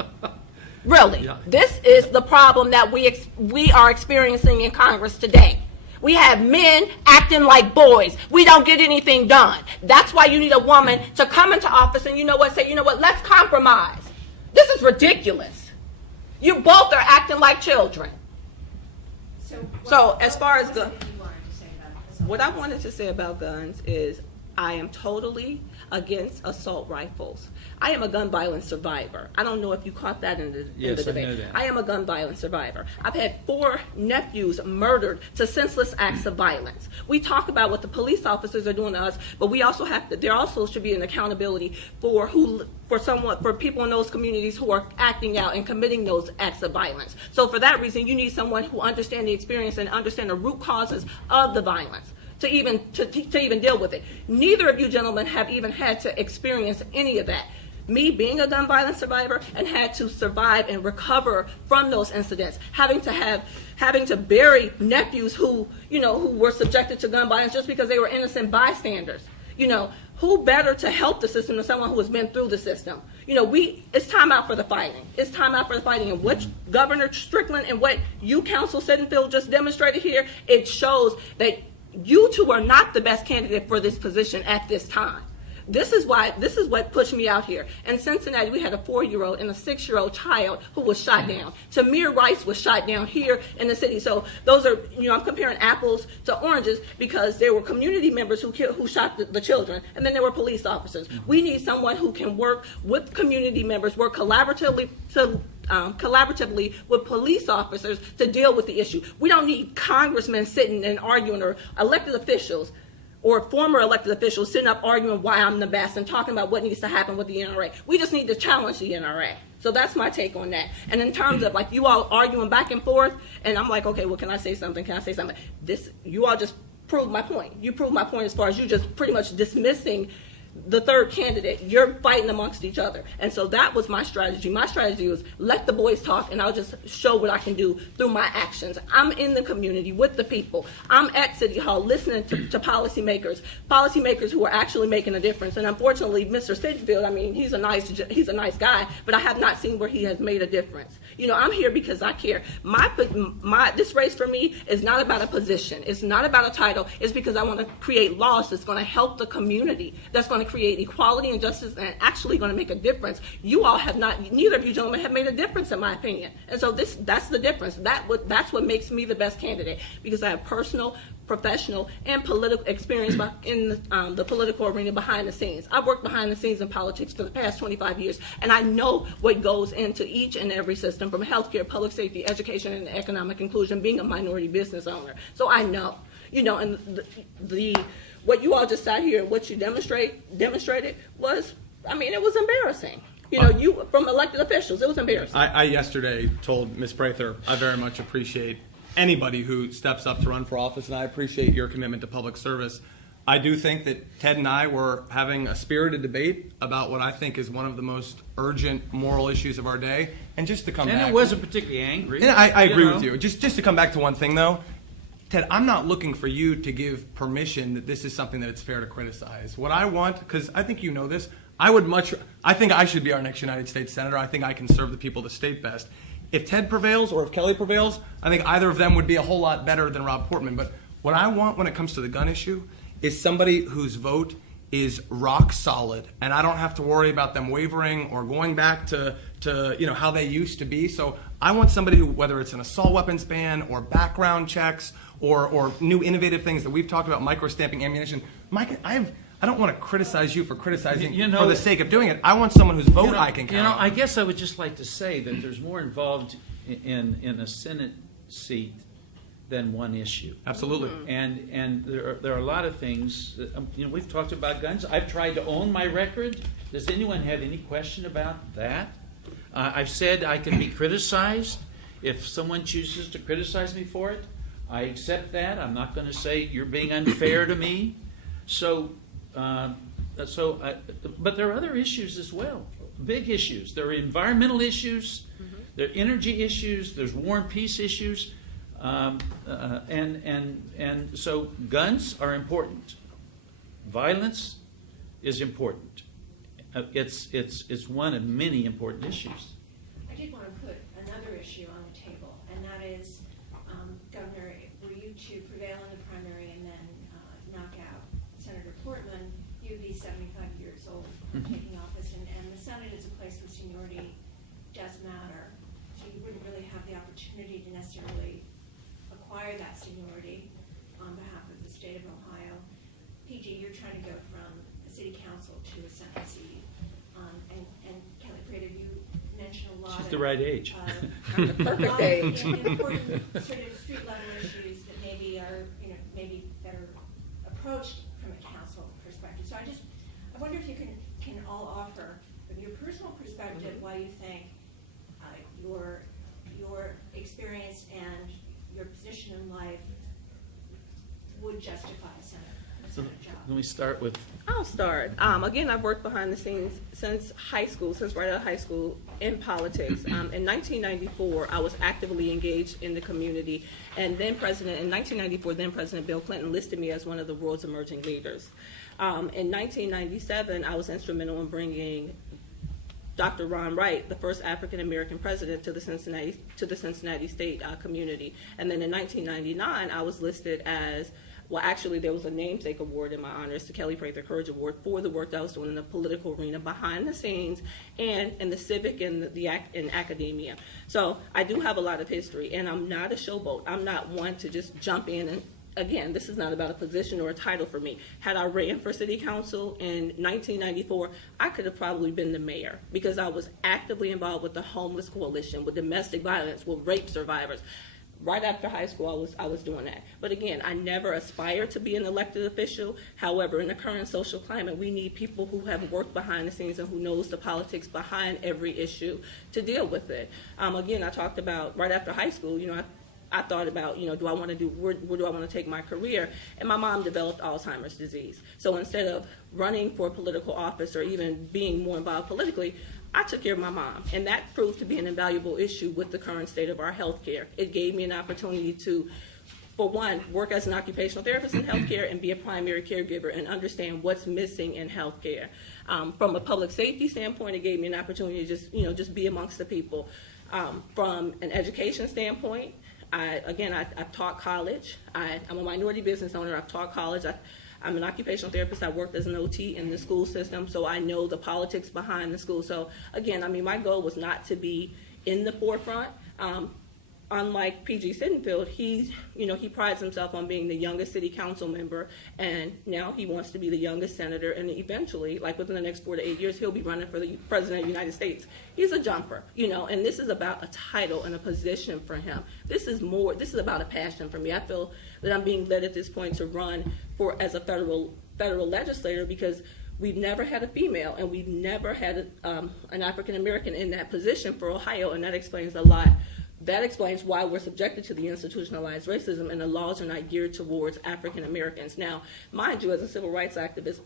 Really, Yeah. this is the problem that we are experiencing in Congress today. We have men acting like boys. We don't get anything done. That's why you need a woman to come into office and say, let's compromise. This is ridiculous. You both are acting like children. So So, as far as what the- was it that you wanted to say about this? What I wanted to say about guns is I am totally against assault rifles. I am a gun violence survivor. I don't know if you caught that in the Yes, I debate. know that. I am a gun violence survivor. I've had 4 nephews murdered to senseless acts of violence. We talk about what the police officers are doing to us, but we also have to. There also should be an accountability for people in those communities who are acting out and committing those acts of violence. So for that reason, you need someone who understands the experience and understands the root causes of the violence to even deal with it. Neither of you gentlemen have even had to experience any of that. Me being a gun violence survivor and had to survive and recover from those incidents, having to bury nephews who were subjected to gun violence just because they were innocent bystanders. Who better to help the system than someone who has been through the system? It's time out for the fighting. It's time out for the fighting. And what Governor Strickland and what you, Council Sittenfeld, just demonstrated here, it shows that you two are not the best candidate for this position at this time. This is what pushed me out here. In Cincinnati, we had a 4-year-old and a 6-year-old child who was shot down. Tamir Rice was shot down here in the city. So those are, I'm comparing apples to oranges because there were community members who shot the children, and then there were police officers. We need someone who can work with community members, work collaboratively with police officers to deal with the issue. We don't need congressmen sitting and arguing, or elected officials or former elected officials sitting up arguing why I'm the best and talking about what needs to happen with the NRA. We just need to challenge the NRA. So that's my take on that. And in terms of like you all arguing back and forth, and I'm like, okay, well, can I say something? Can I say something? You all just proved my point. You proved my point as far as you just pretty much dismissing the third candidate. You're fighting amongst each other. And so that was my strategy. My strategy was let the boys talk, and I'll just show what I can do through my actions. I'm in the community with the people. I'm at City Hall listening to policymakers who are actually making a difference. And unfortunately, Mr. Sittenfeld, he's a nice guy, but I have not seen where he has made a difference. I'm here because I care. This race for me is not about a position. It's not about a title. It's because I want to create laws that's going to help the community, that's going to create equality and justice, and actually going to make a difference. You all have not, neither of you gentlemen have made a difference in my opinion. And so that's the difference. That's what makes me the best candidate, because I have personal, professional, and political experience in the political arena behind the scenes. I've worked behind the scenes in politics for the past 25 years, and I know what goes into each and every system, from healthcare, public safety, education, and economic inclusion, being a minority business owner. So I know, and what you all just sat here, what you demonstrated was, it was embarrassing. You from elected officials, it was embarrassing. I yesterday told Ms. Prather I very much appreciate anybody who steps up to run for office, and I appreciate your commitment to public service. I do think that Ted and I were having a spirited debate about what I think is one of the most urgent moral issues of our day. And just to come back, and it wasn't particularly angry. And I agree with you. Just to come back to one thing, though, Ted, I'm not looking for you to give permission that this is something that it's fair to criticize. What I want, because I think you know this, I think I should be our next United States Senator. I think I can serve the people of the state best. If Ted prevails or if Kelli prevails, I think either of them would be a whole lot better than Rob Portman. But what I want when it comes to the gun issue is somebody whose vote is rock solid, and I don't have to worry about them wavering or going back to how they used to be. So I want somebody who, whether it's an assault weapons ban or background checks or new innovative things that we've talked about, micro-stamping ammunition. Mike, I don't want to criticize you for criticizing for the sake of doing it. I want someone whose vote I can count on. I guess I would just like to say that there's more involved in a Senate seat than one issue. Absolutely. And there are a lot of things. We've talked about guns. I've tried to own my record. Does anyone have any question about that? I've said I can be criticized. If someone chooses to criticize me for it, I accept that. I'm not going to say you're being unfair to me. But there are other issues as well, big issues. There are environmental issues, there are energy issues, there's war and peace issues, and so guns are important. Violence is important. It's one of many important issues. I did want to put another issue on the table, and that is, Governor, were you to prevail in the primary and then knock out Senator Portman, you'd be 75 years old taking office, and the Senate is a place where seniority does matter, so you wouldn't really have the opportunity to necessarily acquire that seniority on behalf of the state of Ohio. PG, you're trying to go from to a Senate seat. And Kelli Prather, you mentioned a lot She's of the right age. I'm the perfect age. Important sort of street level issues that maybe are, maybe better approached from a council perspective. So I wonder if you can all offer from your personal perspective why you think your experience and your position in life would justify a Senate job. Let me start with, I'll start. Again, I've worked behind the scenes since high school, since right out of high school in politics. In 1994, I was actively engaged in the community, and in 1994, then President Bill Clinton listed me as one of the world's emerging leaders. In 1997, I was instrumental in bringing Dr. Ron Wright, the first African-American president, to the Cincinnati State community. And then in 1999, I was listed as, well, actually, there was a namesake award in my honor. It's the Kelli Prather Courage Award for the work that I was doing in the political arena behind the scenes and in the civic and in academia. So I do have a lot of history, and I'm not a showboat. I'm not one to just jump in and, again, this is not about a position or a title for me. Had I ran for city council in 1994, I could have probably been the mayor because I was actively involved with the homeless coalition, with domestic violence, with rape survivors. Right after high school, I was doing that. But again, I never aspired to be an elected official. However, in the current social climate, we need people who have worked behind the scenes and who knows the politics behind every issue to deal with it. Again, I talked about right after high school, I thought about, do I want to do, where do I want to take my career? And my mom developed Alzheimer's disease. So instead of running for political office or even being more involved politically, I took care of my mom. And that proved to be an invaluable issue with the current state of our health care. It gave me an opportunity to, for one, work as an occupational therapist in healthcare and be a primary caregiver and understand what's missing in healthcare. From a public safety standpoint, it gave me an opportunity to just be amongst the people. From an education standpoint, I've taught college. I'm a minority business owner. I've taught college. I'm an occupational therapist. I worked as an OT in the school system, so I know the politics behind the school. So again, my goal was not to be in the forefront. Unlike pg-Sittenfeld, he prides himself on being the youngest city council member, and now he wants to be the youngest senator, and eventually, like within the next 4 to 8 years, he'll be running for the president of the United States. He's a jumper, and this is about a title and a position for him. This is about a passion for me. I feel that I'm being led at this point to run as a federal legislator because we've never had a female, and we've never had an African American in that position for Ohio, and that explains a lot. That explains why we're subjected to the institutionalized racism and the laws are not geared towards African Americans. Now, mind you, as a civil rights activist,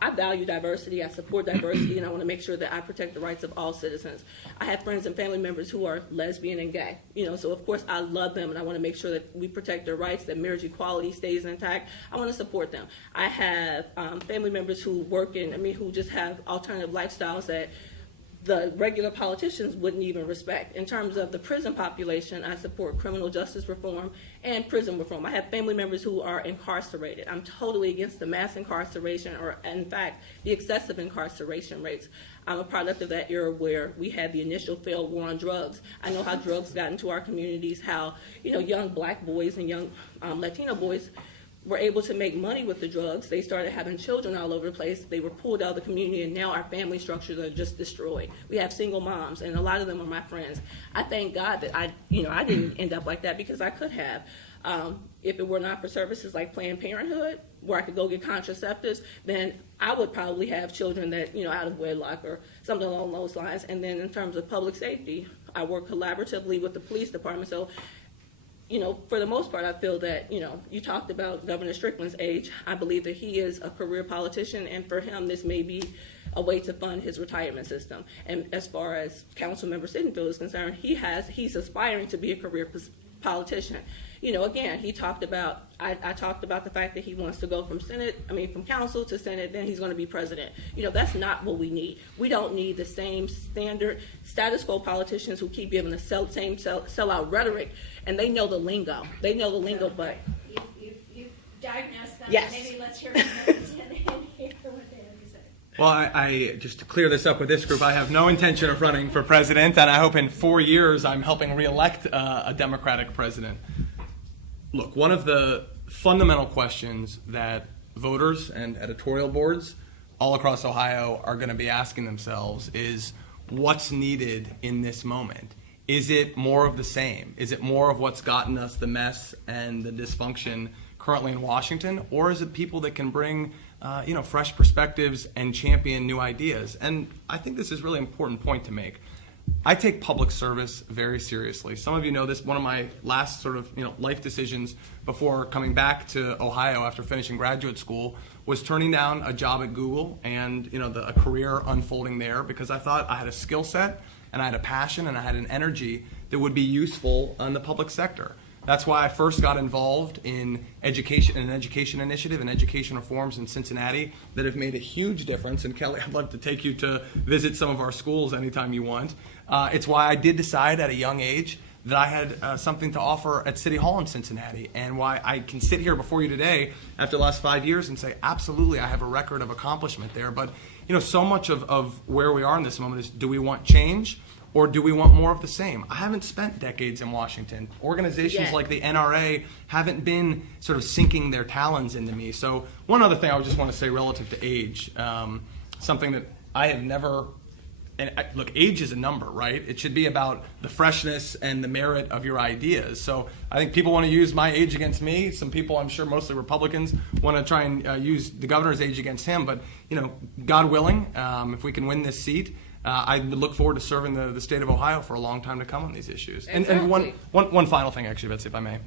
I value diversity, I support diversity, and I want to make sure that I protect the rights of all citizens. I have friends and family members who are lesbian and gay, so of course I love them and I want to make sure that we protect their rights, that marriage equality stays intact. I want to support them. I have family members who who just have alternative lifestyles that the regular politicians wouldn't even respect. In terms of the prison population, I support criminal justice reform and prison reform. I have family members who are incarcerated. I'm totally against the mass incarceration or, in fact, the excessive incarceration rates. I'm a product of that era where we had the initial failed war on drugs. I know how drugs got into our communities, how young black boys and young Latino boys were able to make money with the drugs. They started having children all over the place. They were pulled out of the community, and now our family structures are just destroyed. We have single moms, and a lot of them are my friends. I thank God that I didn't end up like that because I could have. If it were not for services like Planned Parenthood, where I could go get contraceptives, then I would probably have children that, out of wedlock or something along those lines. And then in terms of public safety, I work collaboratively with the police department. So for the most part, I feel that, you talked about Governor Strickland's age. I believe that he is a career politician, and for him, this may be a way to fund his retirement system. And as far as Councilmember Sittenfeld is concerned, he's aspiring to be a career politician. Again, he talked about, I talked about the fact that he wants to go from from council to Senate, then he's going to be president. That's not what we need. We don't need the same standard status quo politicians who keep giving the same sellout rhetoric, and they know the lingo. But You've diagnosed them. Yes. Maybe let's hear from them and hear what they have to say. Well, I just to clear this up with this group, I have no intention of running for president, and I hope in 4 years I'm helping reelect a Democratic president. Look, one of the fundamental questions that voters and editorial boards all across Ohio are going to be asking themselves is, what's needed in this moment? Is it more of the same? Is it more of what's gotten us the mess and the dysfunction currently in Washington? Or is it people that can bring fresh perspectives and champion new ideas? And I think this is a really important point to make. I take public service very seriously. Some of you know this. One of my last sort of life decisions before coming back to Ohio after finishing graduate school was turning down a job at Google and a career unfolding there, because I thought I had a skill set and I had a passion and I had an energy that would be useful in the public sector. That's why I first got involved in education, an education initiative and education reforms in Cincinnati that have made a huge difference. And Kelly, I'd love to take you to visit some of our schools anytime you want. It's why I did decide at a young age that I had something to offer at City Hall in Cincinnati, and why I can sit here before you today after the last 5 years and say, absolutely, I have a record of accomplishment there. But so much of where we are in this moment is, do we want change? Or do we want more of the same? I haven't spent decades in Washington. Organizations like the NRA haven't been sort of sinking their talons into me. So one other thing I would just want to say relative to age, something that I have never, look, age is a number, right? It should be about the freshness and the merit of your ideas. So I think people want to use my age against me. Some people, I'm sure mostly Republicans, want to try and use the governor's age against him. But, God willing, if we can win this seat, I look forward to serving the state of Ohio for a long time to come on these issues. Exactly. And one final thing, actually, Betsy, if I may,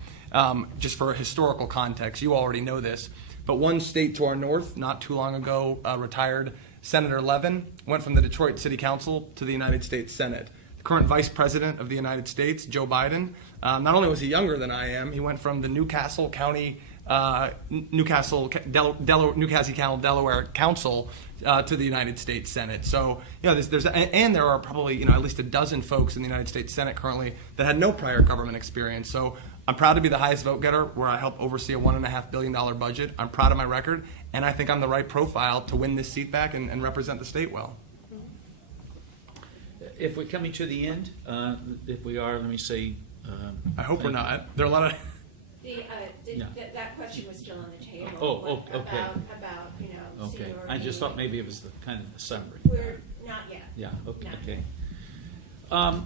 just for historical context, you already know this, but one state to our north, not too long ago, retired Senator Levin, went from the Detroit City Council to the United States Senate. The current Vice President of the United States, Joe Biden, not only was he younger than I am, he went from the Newcastle County Newcastle County, Delaware Council to the United States Senate. So, there are probably, at least a dozen folks in the United States Senate currently that had no prior government experience. So I'm proud to be the highest vote getter, where I help oversee a $1.5 billion budget. I'm proud of my record, and I think I'm the right profile to win this seat back and represent the state well. If we're coming to the end, if we are, let me say. I hope we're not. There are a lot of. Yeah. That question was still on the table. Okay. About Okay. seniority. I just thought maybe it was the kind of the summary. We're not yet. Yeah. Okay. Not Okay. yet.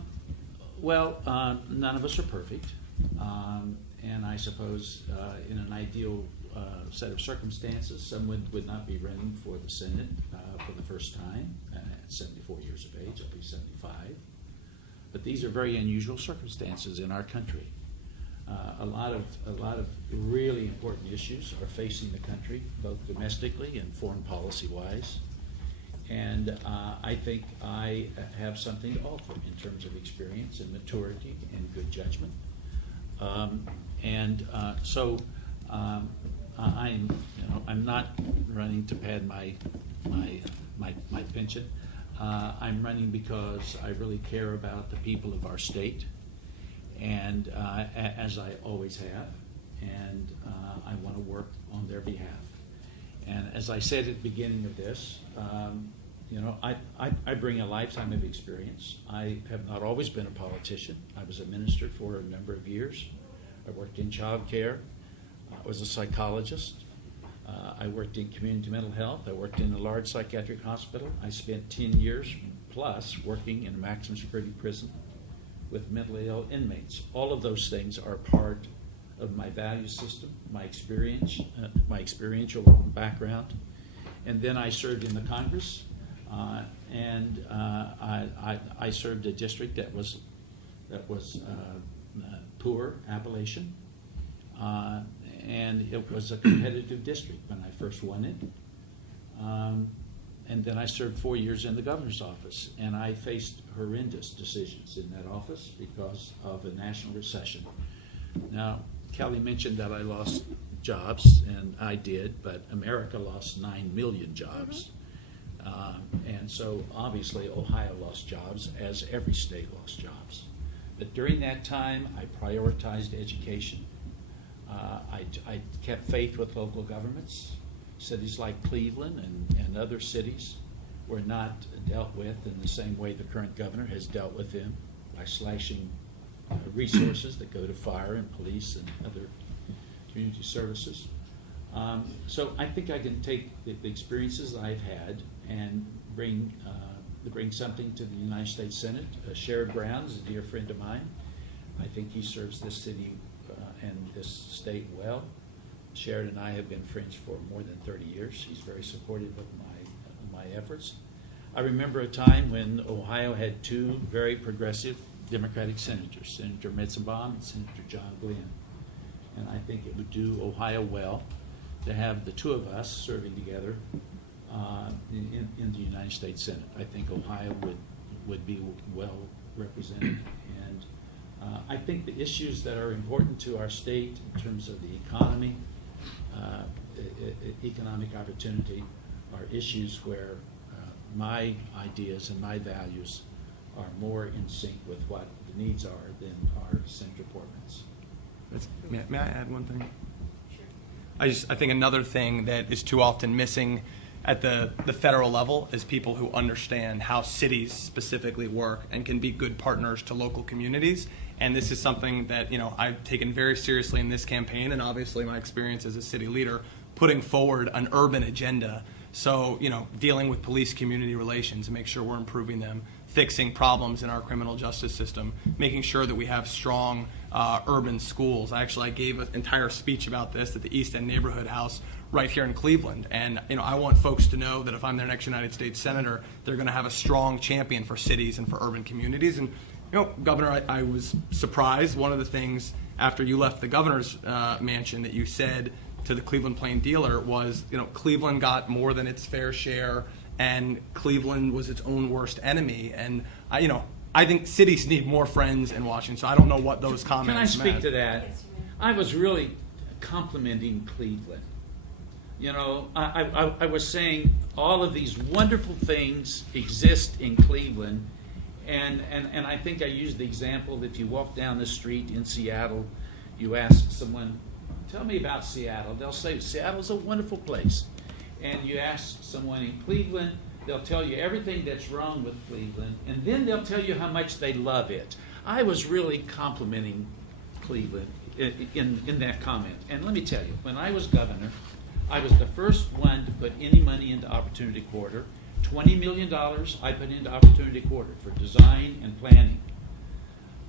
None of us are perfect, and I suppose in an ideal set of circumstances, someone would not be running for the Senate for the first time at 74 years of age. I'll be 75. But these are very unusual circumstances in our country. A lot of really important issues are facing the country, both domestically and foreign policy-wise. And I think I have something to offer in terms of experience and maturity and good judgment. I'm not running to pad my pension. I'm running because I really care about the people of our state, and as I always have, and I want to work on their behalf. And as I said at the beginning of this, I bring a lifetime of experience. I have not always been a politician. I was a minister for a number of years. I worked in child care. I was a psychologist. I worked in community mental health. I worked in a large psychiatric hospital. I spent 10 years plus working in a maximum security prison with mentally ill inmates. All of those things are part of my value system, my experience, my experiential background. And then I served in the Congress, and I served a district that was poor, Appalachian, and it was a competitive district when I first won it. And then I served 4 years in the governor's office, and I faced horrendous decisions in that office because of a national recession. Now, Kelly mentioned that I lost jobs, and I did, but America lost 9 million jobs. And so obviously Ohio lost jobs, as every state lost jobs. But during that time, I prioritized education. I kept faith with local governments. Cities like Cleveland and other cities were not dealt with in the same way the current governor has dealt with them, by slashing resources that go to fire and police and other community services. So I think I can take the experiences I've had and bring something to the United States Senate. Sherrod Brown is a dear friend of mine. I think he serves this city and this state well. Sherrod and I have been friends for more than 30 years. He's very supportive of my efforts. I remember a time when Ohio had two very progressive Democratic senators, Senator Metzenbaum and Senator John Glenn. And I think it would do Ohio well to have the two of us serving together in the United States Senate. I think Ohio would be well represented. And I think the issues that are important to our state in terms of the economy, economic opportunity, are issues where my ideas and my values are more in sync with what the needs are than our Senator Portman's. May I add one thing? I think another thing that is too often missing at the federal level is people who understand how cities specifically work and can be good partners to local communities. And this is something that, I've taken very seriously in this campaign, and obviously my experience as a city leader, putting forward an urban agenda. So, dealing with police community relations and make sure we're improving them, fixing problems in our criminal justice system, making sure that we have strong urban schools. I gave an entire speech about this at the East End Neighborhood House right here in Cleveland. And, I want folks to know that if I'm their next United States Senator, they're going to have a strong champion for cities and for urban communities. And, Governor, I was surprised. One of the things after you left the governor's mansion that you said to the Cleveland Plain Dealer was, Cleveland got more than its fair share, and Cleveland was its own worst enemy. And I think cities need more friends in Washington. So I don't know what those comments Can I speak meant. to that? I was really complimenting Cleveland. I was saying all of these wonderful things exist in Cleveland, and I think I used the example that if you walk down the street in Seattle, you ask someone, tell me about Seattle. They'll say, Seattle's a wonderful place. And you ask someone in Cleveland, they'll tell you everything that's wrong with Cleveland, and then they'll tell you how much they love it. I was really complimenting Cleveland in that comment. And let me tell you, when I was governor, I was the first one to put any money into Opportunity Corridor. $20 million I put into Opportunity Corridor for design and planning.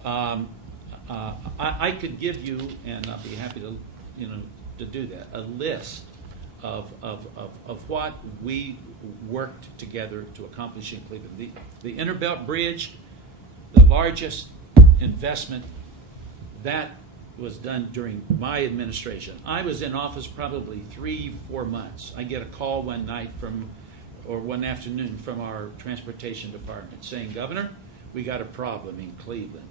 I could give you, and I'll be happy to do that, a list of what we worked together to accomplish in Cleveland. The Interbelt Bridge, the largest investment, that was done during my administration. I was in office probably 3-4 months. I get a call one afternoon from our transportation department saying, Governor, we got a problem in Cleveland.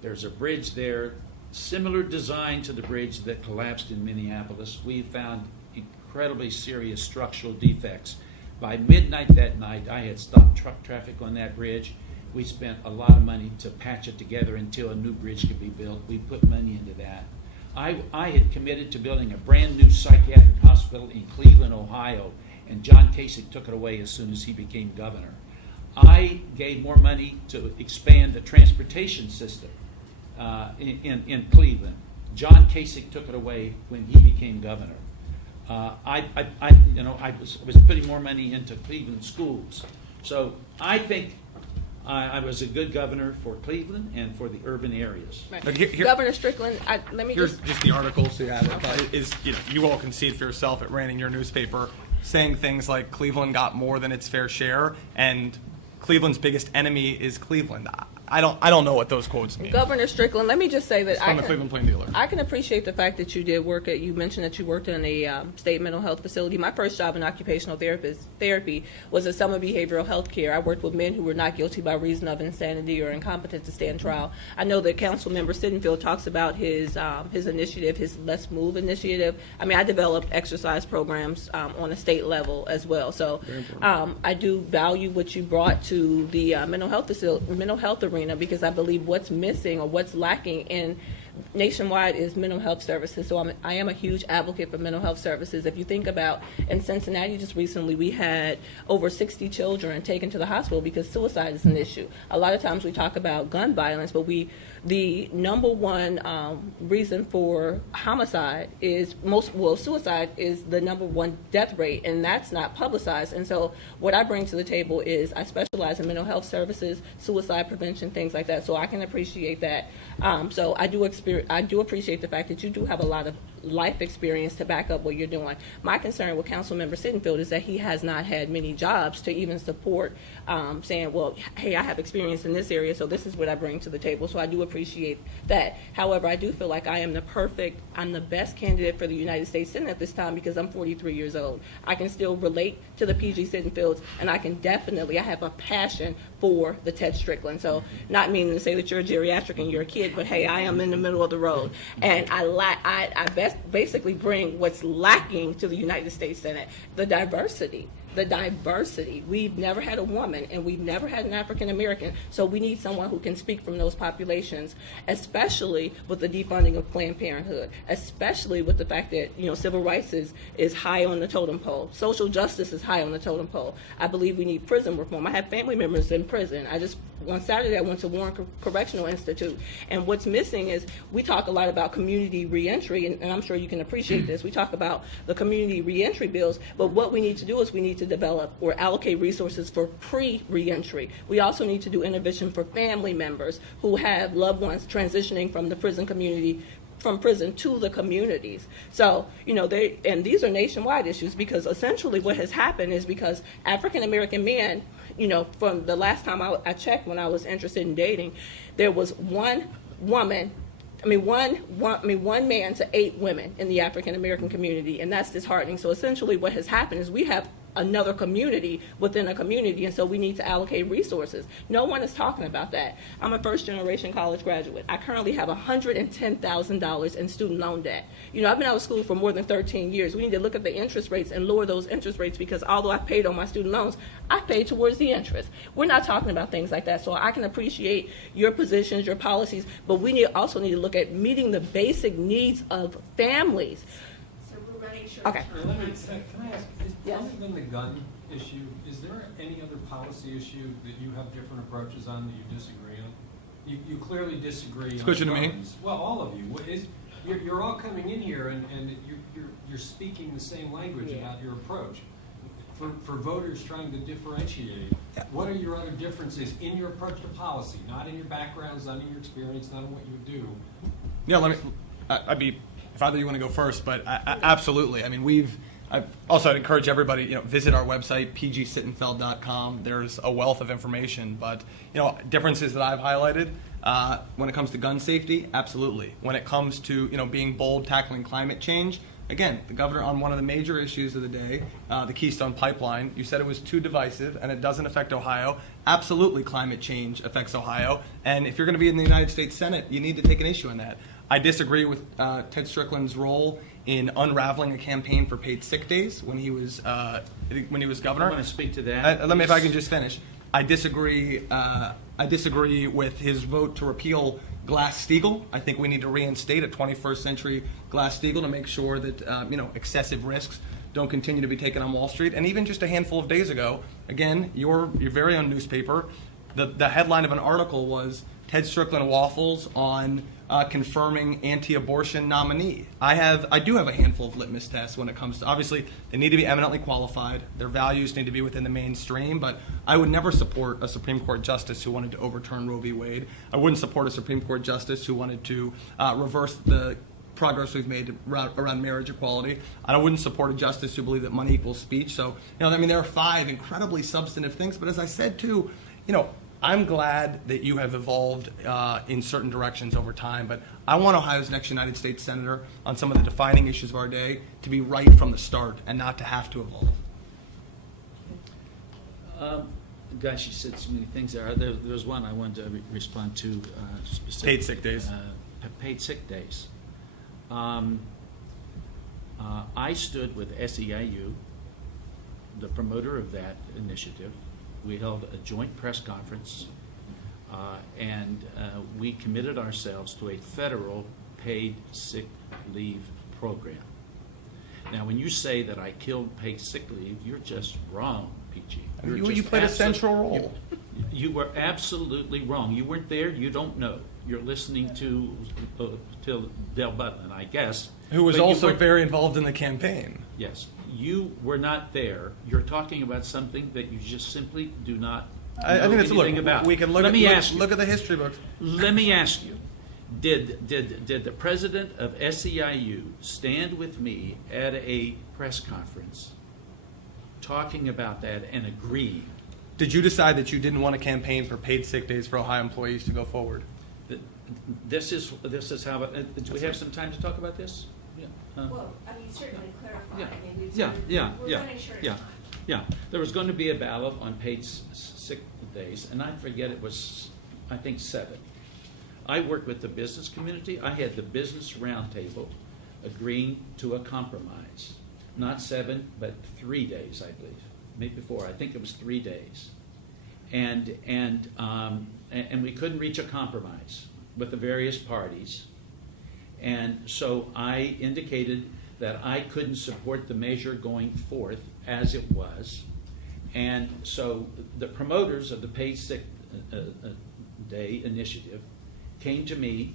There's a bridge there, similar design to the bridge that collapsed in Minneapolis. We found incredibly serious structural defects. By midnight that night, I had stopped truck traffic on that bridge. We spent a lot of money to patch it together until a new bridge could be built. We put money into that. I had committed to building a brand new psychiatric hospital in Cleveland, Ohio, and John Kasich took it away as soon as he became governor. I gave more money to expand the transportation system in Cleveland. John Kasich took it away when he became governor. I was putting more money into Cleveland schools. So I think I was a good governor for Cleveland and for the urban areas. Right. Here- Governor Strickland, let me Here's just. just the article, so you have it. But you all can see it for yourself. It ran in your newspaper, saying things like Cleveland got more than its fair share, and Cleveland's biggest enemy is Cleveland. I don't know what those quotes mean. Governor Strickland, let me just say that It's from the Cleveland Plain Dealer. I can appreciate the fact that you did work you mentioned that you worked in a state mental health facility. My first job in occupational therapy was at Summer Behavioral Health Care. I worked with men who were not guilty by reason of insanity or incompetence to stand trial. I know that Council Member Sittenfeld talks about his initiative, his Let's Move initiative. I mean, I developed exercise programs on a state level as well. So I do value what you brought to the mental health arena, because I believe what's missing or what's lacking in nationwide is mental health services. So I am a huge advocate for mental health services. If you think about in Cincinnati just recently, we had over 60 children taken to the hospital because suicide is an issue. A lot of times we talk about gun violence, but the number one reason for homicide is suicide is the number one death rate, and that's not publicized. And so what I bring to the table is I specialize in mental health services, suicide prevention, things like that. So I can appreciate that. So I do appreciate the fact that you do have a lot of life experience to back up what you're doing. My concern with Councilmember Sittenfeld is that he has not had many jobs to even support saying, well, hey, I have experience in this area, so this is what I bring to the table. So I do appreciate that. However, I do feel like I'm the best candidate for the United States Senate at this time because I'm 43 years old. I can still relate to the PG-Sittenfelds, and I have a passion for the Ted Strickland. So not meaning to say that you're a geriatric and you're a kid, but hey, I am in the middle of the road. And I basically bring what's lacking to the United States Senate, the diversity. We've never had a woman, and we've never had an African American, so we need someone who can speak from those populations, especially with the defunding of Planned Parenthood, especially with the fact that civil rights is high on the totem pole, social justice is high on the totem pole. I believe we need prison reform. I have family members in prison. On Saturday, I went to Warren Correctional Institute, and what's missing is we talk a lot about community reentry, and I'm sure you can appreciate this. We talk about the community reentry bills, but what we need to do is we need to develop or allocate resources for pre-reentry. We also need to do intervention for family members who have loved ones transitioning from the prison community, from prison to the communities. So, and these are nationwide issues because essentially what has happened is because African American men, from the last time I checked when I was interested in dating, there was one man to 8 women in the African American community, and that's disheartening. So essentially what has happened is we have another community within a community, and so we need to allocate resources. No one is talking about that. I'm a first-generation college graduate. I currently have $110,000 in student loan debt. I've been out of school for more than 13 years. We need to look at the interest rates and lower those interest rates because although I paid on my student loans, I paid towards the interest. We're not talking about things like that, so I can appreciate your positions, your policies, but we also need to look at meeting the basic needs of families. So we're running short. Okay. Can I ask, Yes. other than the gun issue, is there any other policy issue that you have different approaches on that you disagree on? You clearly disagree on Question to me? guns. Well, all of you. You're all coming in here and you're speaking the same language about your approach. For voters trying to differentiate, what are your other differences in your approach to policy, not in your backgrounds, not in your experience, not in what you do? Yeah, if either you want to go first, but absolutely. I'd encourage everybody, visit our website, pg-sittenfeld.com. There's a wealth of information, but, differences that I've highlighted, when it comes to gun safety, absolutely. When it comes to, being bold, tackling climate change, again, the governor on one of the major issues of the day, the Keystone Pipeline, you said it was too divisive and it doesn't affect Ohio. Absolutely, climate change affects Ohio. And if you're going to be in the United States Senate, you need to take an issue on that. I disagree with Ted Strickland's role in unraveling a campaign for paid sick days when he was governor. I want to speak to that. Let me, if I can just finish. I disagree with his vote to repeal Glass-Steagall. I think we need to reinstate a 21st century Glass-Steagall to make sure that excessive risks don't continue to be taken on Wall Street. And even just a handful of days ago, again, your very own newspaper, the headline of an article was Ted Strickland waffles on confirming anti-abortion nominee. I do have a handful of litmus tests when it comes to, obviously, they need to be eminently qualified. Their values need to be within the mainstream, but I would never support a Supreme Court justice who wanted to overturn Roe v. Wade. I wouldn't support a Supreme Court justice who wanted to reverse the progress we've made around marriage equality. I wouldn't support a justice who believed that money equals speech. So, there are 5 incredibly substantive things, but as I said too, I'm glad that you have evolved in certain directions over time, but I want Ohio's next United States Senator on some of the defining issues of our day to be right from the start and not to have to evolve. Gosh, you said so many things there. There's one I wanted to respond to specifically. Paid sick days. Paid sick days. I stood with SEIU, the promoter of that initiative. We held a joint press conference, and we committed ourselves to a federal paid sick leave program. Now, when you say that I killed paid sick leave, you're just wrong, PG. You played a central role. You were absolutely wrong. You weren't there. You don't know. You're listening to Del Butland, I guess. Who was But you also weren't- very involved in the campaign. Yes. You were not there. You're talking about something that you just simply do not I know think that's anything about. We can Let me ask you. look at the history books. Let me ask you, did the president of SEIU stand with me at a press conference talking about that and agree? Did you decide that you didn't want to campaign for paid sick days for Ohio employees to go forward? that This is how, do we have some time to talk about this? Yeah. Well, I mean, certainly clarify. Yeah. I mean, Yeah. we're running short of Yeah. time. Yeah, there was going to be a ballot on paid sick days, and I forget, it was, I think, 7. I worked with the business community. I had the business roundtable agreeing to a compromise. Not 7, but 3 days, I believe. Maybe 4. I think it was 3 days. And we couldn't reach a compromise with the various parties. And so I indicated that I couldn't support the measure going forth as it was. And so the promoters of the paid sick day initiative came to me,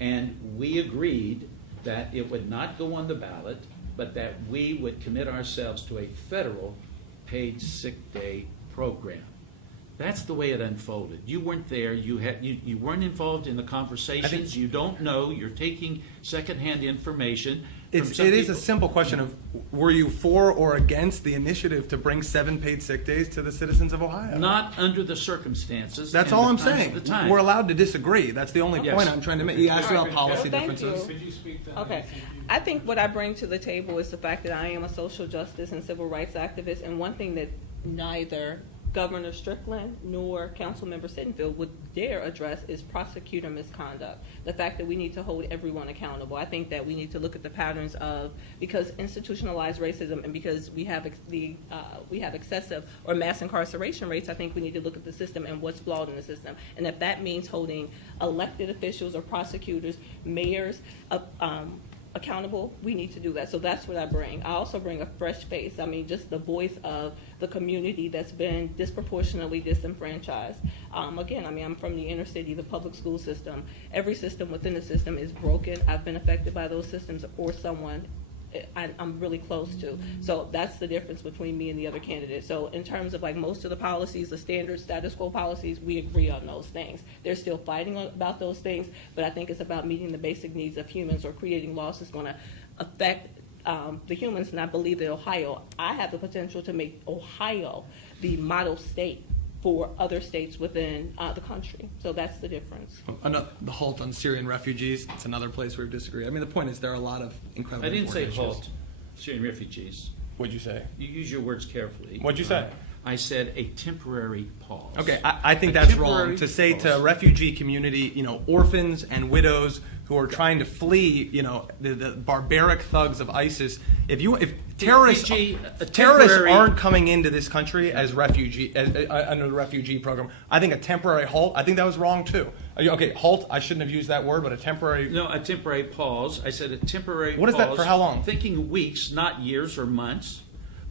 and we agreed that it would not go on the ballot, but that we would commit ourselves to a federal paid sick day program. That's the way it unfolded. You weren't there. You weren't involved in the conversations. You don't know. You're taking secondhand information. It is a simple question of, were you for or against the initiative to bring 7 paid sick days to the citizens of Ohio? Not under the circumstances. That's and all the I'm times of saying. the time. We're allowed to disagree. That's the only Yes. point I'm trying to make. You asked about policy Thank differences. you. Could you speak to that? Okay. I think what I bring to the table is the fact that I am a social justice and civil rights activist, and one thing that neither Governor Strickland nor Councilmember Sittenfeld would dare address is prosecutor misconduct. The fact that we need to hold everyone accountable. I think that we need to look at the patterns of, because institutionalized racism and because we have excessive or mass incarceration rates, I think we need to look at the system and what's flawed in the system. And if that means holding elected officials or prosecutors, mayors, accountable, we need to do that. So that's what I bring. I also bring a fresh face. I mean, just the voice of the community that's been disproportionately disenfranchised. Again, I mean, I'm from the inner city, the public school system. Every system within the system is broken. I've been affected by those systems or someone I'm really close to. So that's the difference between me and the other candidates. So in terms of like most of the policies, the standard status quo policies, we agree on those things. They're still fighting about those things, but I think it's about meeting the basic needs of humans, or creating laws that's going to affect the humans. And I believe that I have the potential to make Ohio the model state for other states within the country. So that's the difference. The halt on Syrian refugees, it's another place where we disagree. I mean, the point is there are a lot of incredibly I didn't say important issues. halt Syrian refugees. What'd you say? You use your words carefully. What'd you say? I said a temporary pause. Okay, I think A that's temporary wrong to say to pause. refugee community, orphans and widows who are trying to flee, the barbaric thugs of ISIS. If terrorists PG, a terrorists temporary- aren't coming into this country as under the refugee program, I think a temporary halt. I think that was wrong too. Okay, halt. I shouldn't have used that word, but a temporary. No, a temporary pause. I said a temporary What is that, pause, for how long? Thinking weeks, not years or months.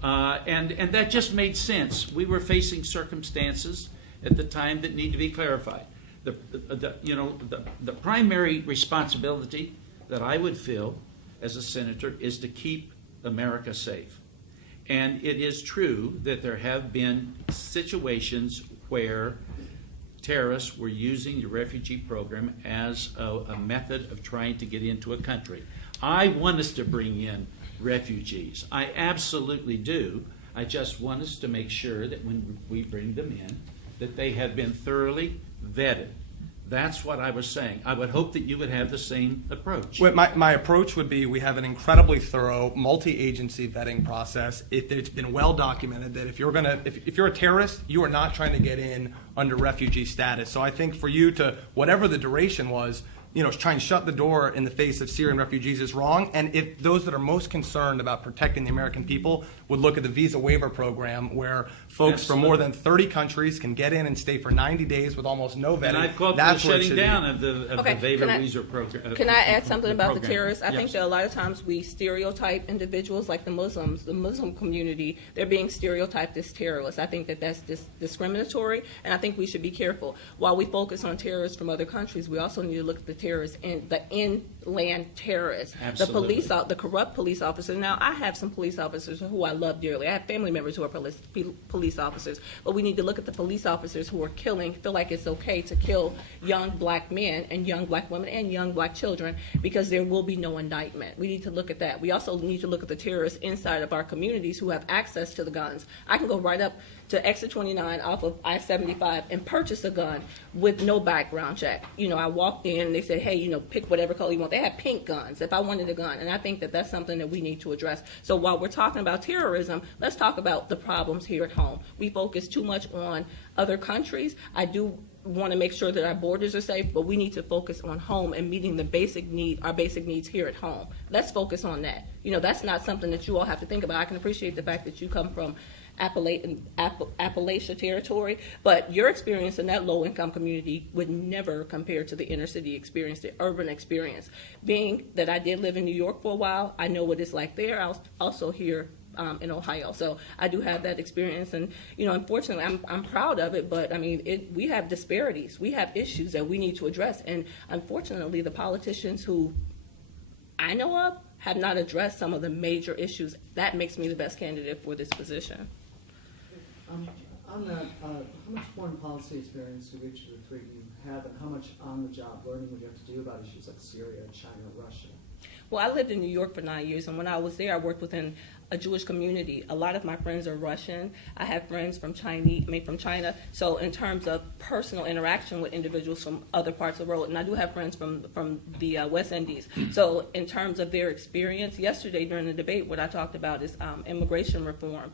And that just made sense. We were facing circumstances at the time that need to be clarified. The primary responsibility that I would feel as a senator is to keep America safe. And it is true that there have been situations where terrorists were using the refugee program as a method of trying to get into a country. I want us to bring in refugees. I absolutely do. I just want us to make sure that when we bring them in, that they have been thoroughly vetted. That's what I was saying. I would hope that you would have the same approach. Well, my approach would be we have an incredibly thorough multi-agency vetting process. It's been well documented that if you're a terrorist, you are not trying to get in under refugee status. So I think for you to, whatever the duration was, try and shut the door in the face of Syrian refugees is wrong. And if those that are most concerned about protecting the American people would look at the visa waiver program, where folks from more than 30 countries can get in and stay for 90 days with almost no vetting. And I've called for the That's what it shutting should down be. of the Okay, waiver can I- visa program. Can I add something about the program. terrorists? I think Yes. that a lot of times we stereotype individuals like the Muslims, the Muslim community, they're being stereotyped as terrorists. I think that that's discriminatory, and I think we should be careful. While we focus on terrorists from other countries, we also need to look at the terrorists in the inland terrorists, Absolutely. the corrupt police officers. Now, I have some police officers who I love dearly. I have family members who are police officers, but we need to look at the police officers who are feel like it's okay to kill young black men and young black women and young black children because there will be no indictment. We need to look at that. We also need to look at the terrorists inside of our communities who have access to the guns. I can go right up to exit 29 off of I-75 and purchase a gun with no background check. I walked in and they said, hey, pick whatever color you want. They had pink guns if I wanted a gun, and I think that that's something that we need to address. So while we're talking about terrorism, let's talk about the problems here at home. We focus too much on other countries. I do want to make sure that our borders are safe, but we need to focus on home and meeting our basic needs here at home. Let's focus on that. That's not something that you all have to think about. I can appreciate the fact that you come from Appalachia territory, but your experience in that low-income community would never compare to the inner-city experience, the urban experience. Being that I did live in New York for a while, I know what it's like there. I was also here in Ohio, so I do have that experience, and unfortunately, I'm proud of it. But I mean, we have disparities, we have issues that we need to address, and unfortunately, the politicians who I know of have not addressed some of the major issues. That makes me the best candidate for this position. On that, how much foreign policy experience do each of the three of you have, and how much on-the-job learning would you have to do about issues like Syria, China, Russia? Well, I lived in New York for 9 years, and when I was there, I worked within a Jewish community. A lot of my friends are Russian. I have friends from China. So in terms of personal interaction with individuals from other parts of the world, and I do have friends from the West Indies. So in terms of their experience, yesterday during the debate, what I talked about is immigration reform.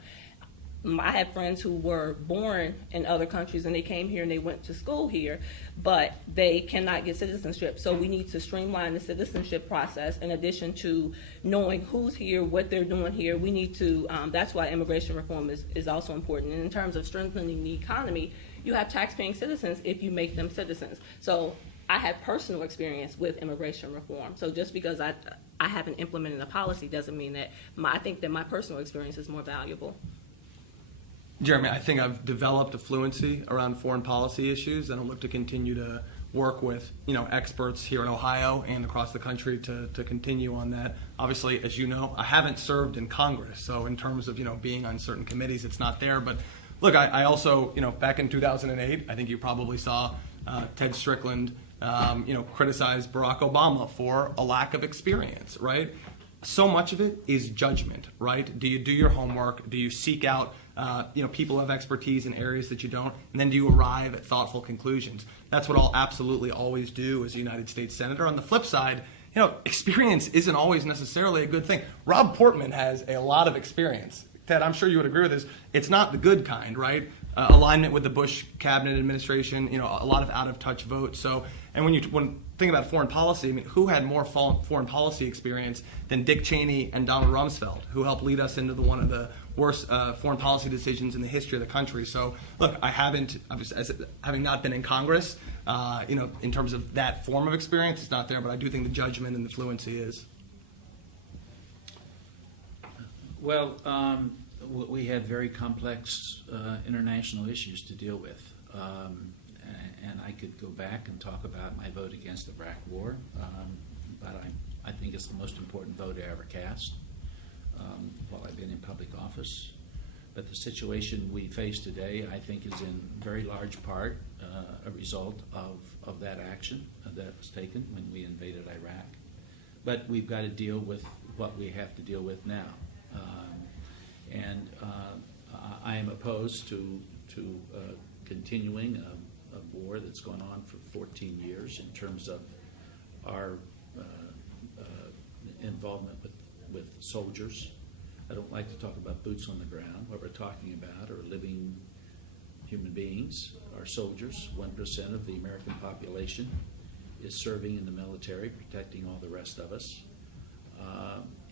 I have friends who were born in other countries and they came here and they went to school here, but they cannot get citizenship. So we need to streamline the citizenship process in addition to knowing who's here, what they're doing here. We need to, that's why immigration reform is also important. And in terms of strengthening the economy, you have tax-paying citizens if you make them citizens. So I have personal experience with immigration reform. So just because I haven't implemented a policy doesn't mean that I think that my personal experience is more valuable. Jeremy, I think I've developed a fluency around foreign policy issues, and I'll look to continue to work with experts here in Ohio and across the country to continue on that. Obviously, as you know, I haven't served in Congress, so in terms of being on certain committees, it's not there. But look, I also back in 2008, I think you probably saw Ted Strickland criticize Barack Obama for a lack of experience, right? So much of it is judgment, right? Do you do your homework? Do you seek out people who have expertise in areas that you don't, and then do you arrive at thoughtful conclusions? That's what I'll absolutely always do as a United States Senator. On the flip side, experience isn't always necessarily a good thing. Rob Portman has a lot of experience. Ted, I'm sure you would agree with this. It's not the good kind, right? Alignment with the Bush cabinet administration, a lot of out-of-touch votes. So, and when think about foreign policy, who had more foreign policy experience than Dick Cheney and Donald Rumsfeld, who helped lead us into one of the worst foreign policy decisions in the history of the country? So, look, I haven't, having not been in Congress, in terms of that form of experience, it's not there, but I do think the judgment and the fluency is. Well, we have very complex international issues to deal with. And I could go back and talk about my vote against the Iraq War, but I think it's the most important vote I ever cast while I've been in public office. But the situation we face today, I think, is in very large part a result of that action that was taken when we invaded Iraq. But we've got to deal with what we have to deal with now. I am opposed to continuing a war that's gone on for 14 years in terms of our involvement with soldiers. I don't like to talk about boots on the ground. What we're talking about are living human beings, our soldiers, 1% of the American population. is serving in the military, protecting all the rest of us.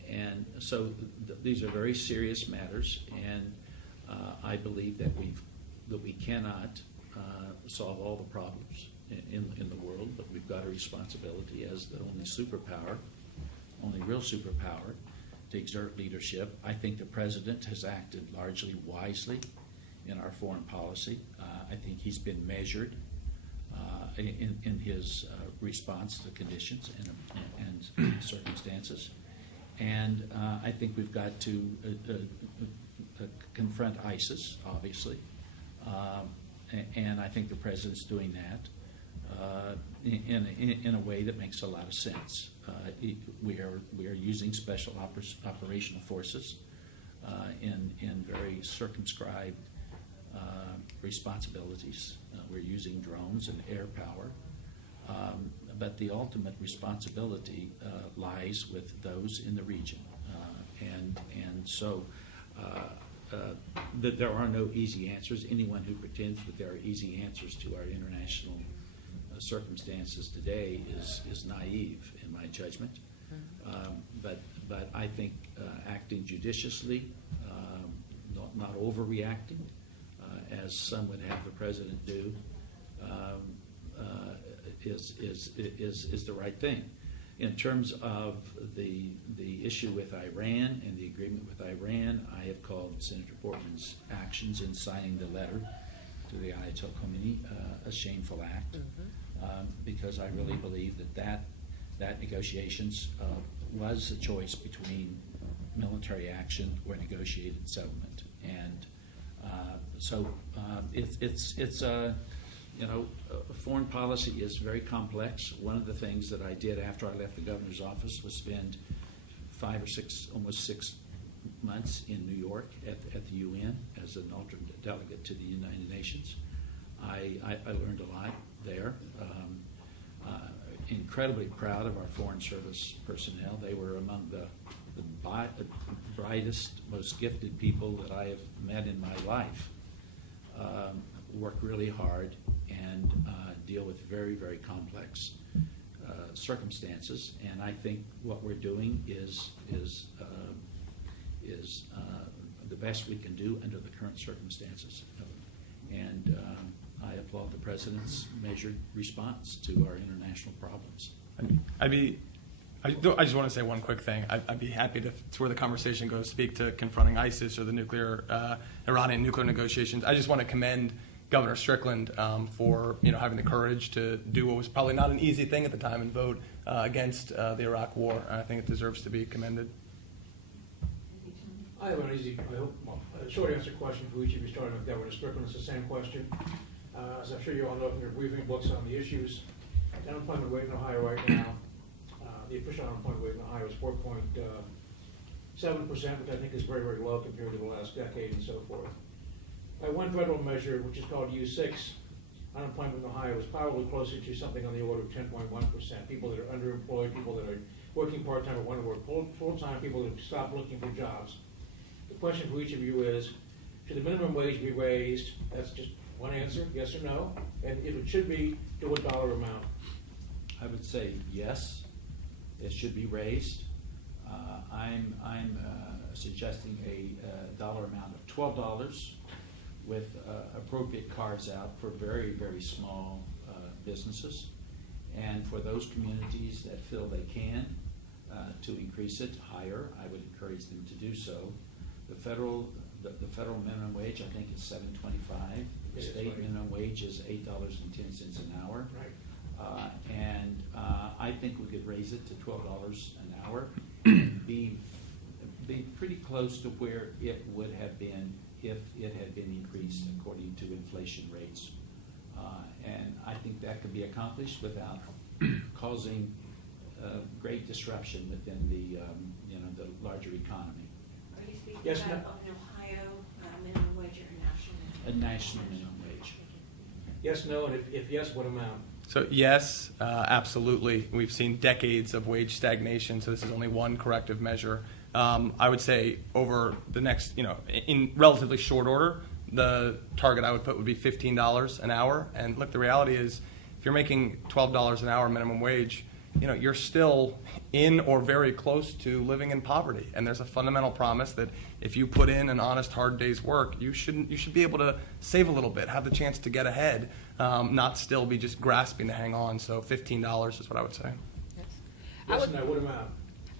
And so these are very serious matters, and I believe that we cannot solve all the problems in the world, but we've got a responsibility as the only real superpower, to exert leadership. I think the president has acted largely wisely in our foreign policy. I think he's been measured in his response to conditions and circumstances. And I think we've got to confront ISIS, obviously. And I think the president's doing that in a way that makes a lot of sense. We are using special operational forces in very circumscribed responsibilities. We're using drones and air power. But the ultimate responsibility lies with those in the region. And so that there are no easy answers. Anyone who pretends that there are easy answers to our international circumstances today is naive, in my judgment. But I think acting judiciously, not overreacting, as some would have the president do, is the right thing. In terms of the issue with Iran and the agreement with Iran, I have called Senator Portman's actions in signing the letter to the Ayatollah Khomeini a shameful act, because I really believe that negotiations was a choice between military action or negotiated settlement, and so foreign policy is very complex. One of the things that I did after I left the governor's office was spend 5 or 6, almost 6 months in New York at the UN as an alternate delegate to the United Nations. I learned a lot there. Incredibly proud of our Foreign Service personnel. They were among the brightest, most gifted people that I have met in my life. Work really hard and deal with very, very complex circumstances. And I think what we're doing is the best we can do under the current circumstances. And I applaud the president's measured response to our international problems. I just want to say one quick thing. I'd be happy to, it's where the conversation goes, speak to confronting ISIS or the Iranian nuclear negotiations. I just want to commend Governor Strickland for having the courage to do what was probably not an easy thing at the time and vote against the Iraq War. I think it deserves to be commended. I have a short answer question for each of you, starting with Governor Strickland. It's the same question. As I'm sure you all know from your briefing books on the issues, the unemployment rate in Ohio right now, the official unemployment rate in Ohio is 4.7%, which I think is very, very low compared to the last decade and so forth. By one federal measure, which is called U6, unemployment in Ohio is probably closer to something on the order of 10.1%. People that are underemployed, people that are working part-time or want to work full-time, people that have stopped looking for jobs. The question for each of you is, should the minimum wage be raised? That's just one answer, yes or no. And if it should be, to what dollar amount? I would say yes, it should be raised. I'm suggesting a dollar amount of $12 with appropriate carves out for very, very small businesses. And for those communities that feel they can to increase it higher, I would encourage them to do so. The federal minimum wage, I think, is $7.25. The state minimum wage is $8.10 an hour. Right. And I think we could raise it to $12 an hour and be pretty close to where it would have been if it had been increased according to inflation rates. And I think that could be accomplished without causing great disruption within the larger economy. Are you speaking Yes, about an Ohio minimum wage or a national minimum wage? A national minimum wage. Yes, no, and if yes, what amount? So yes, absolutely. We've seen decades of wage stagnation, so this is only one corrective measure. I would say over the next, in relatively short order, the target I would put would be $15 an hour. And look, the reality is if you're making $12 an hour minimum wage, you're still in or very close to living in poverty. And there's a fundamental promise that if you put in an honest, hard day's work, you should be able to save a little bit, have the chance to get ahead, not still be just grasping to hang on. So $15 is what I would say. Yes and no, what amount?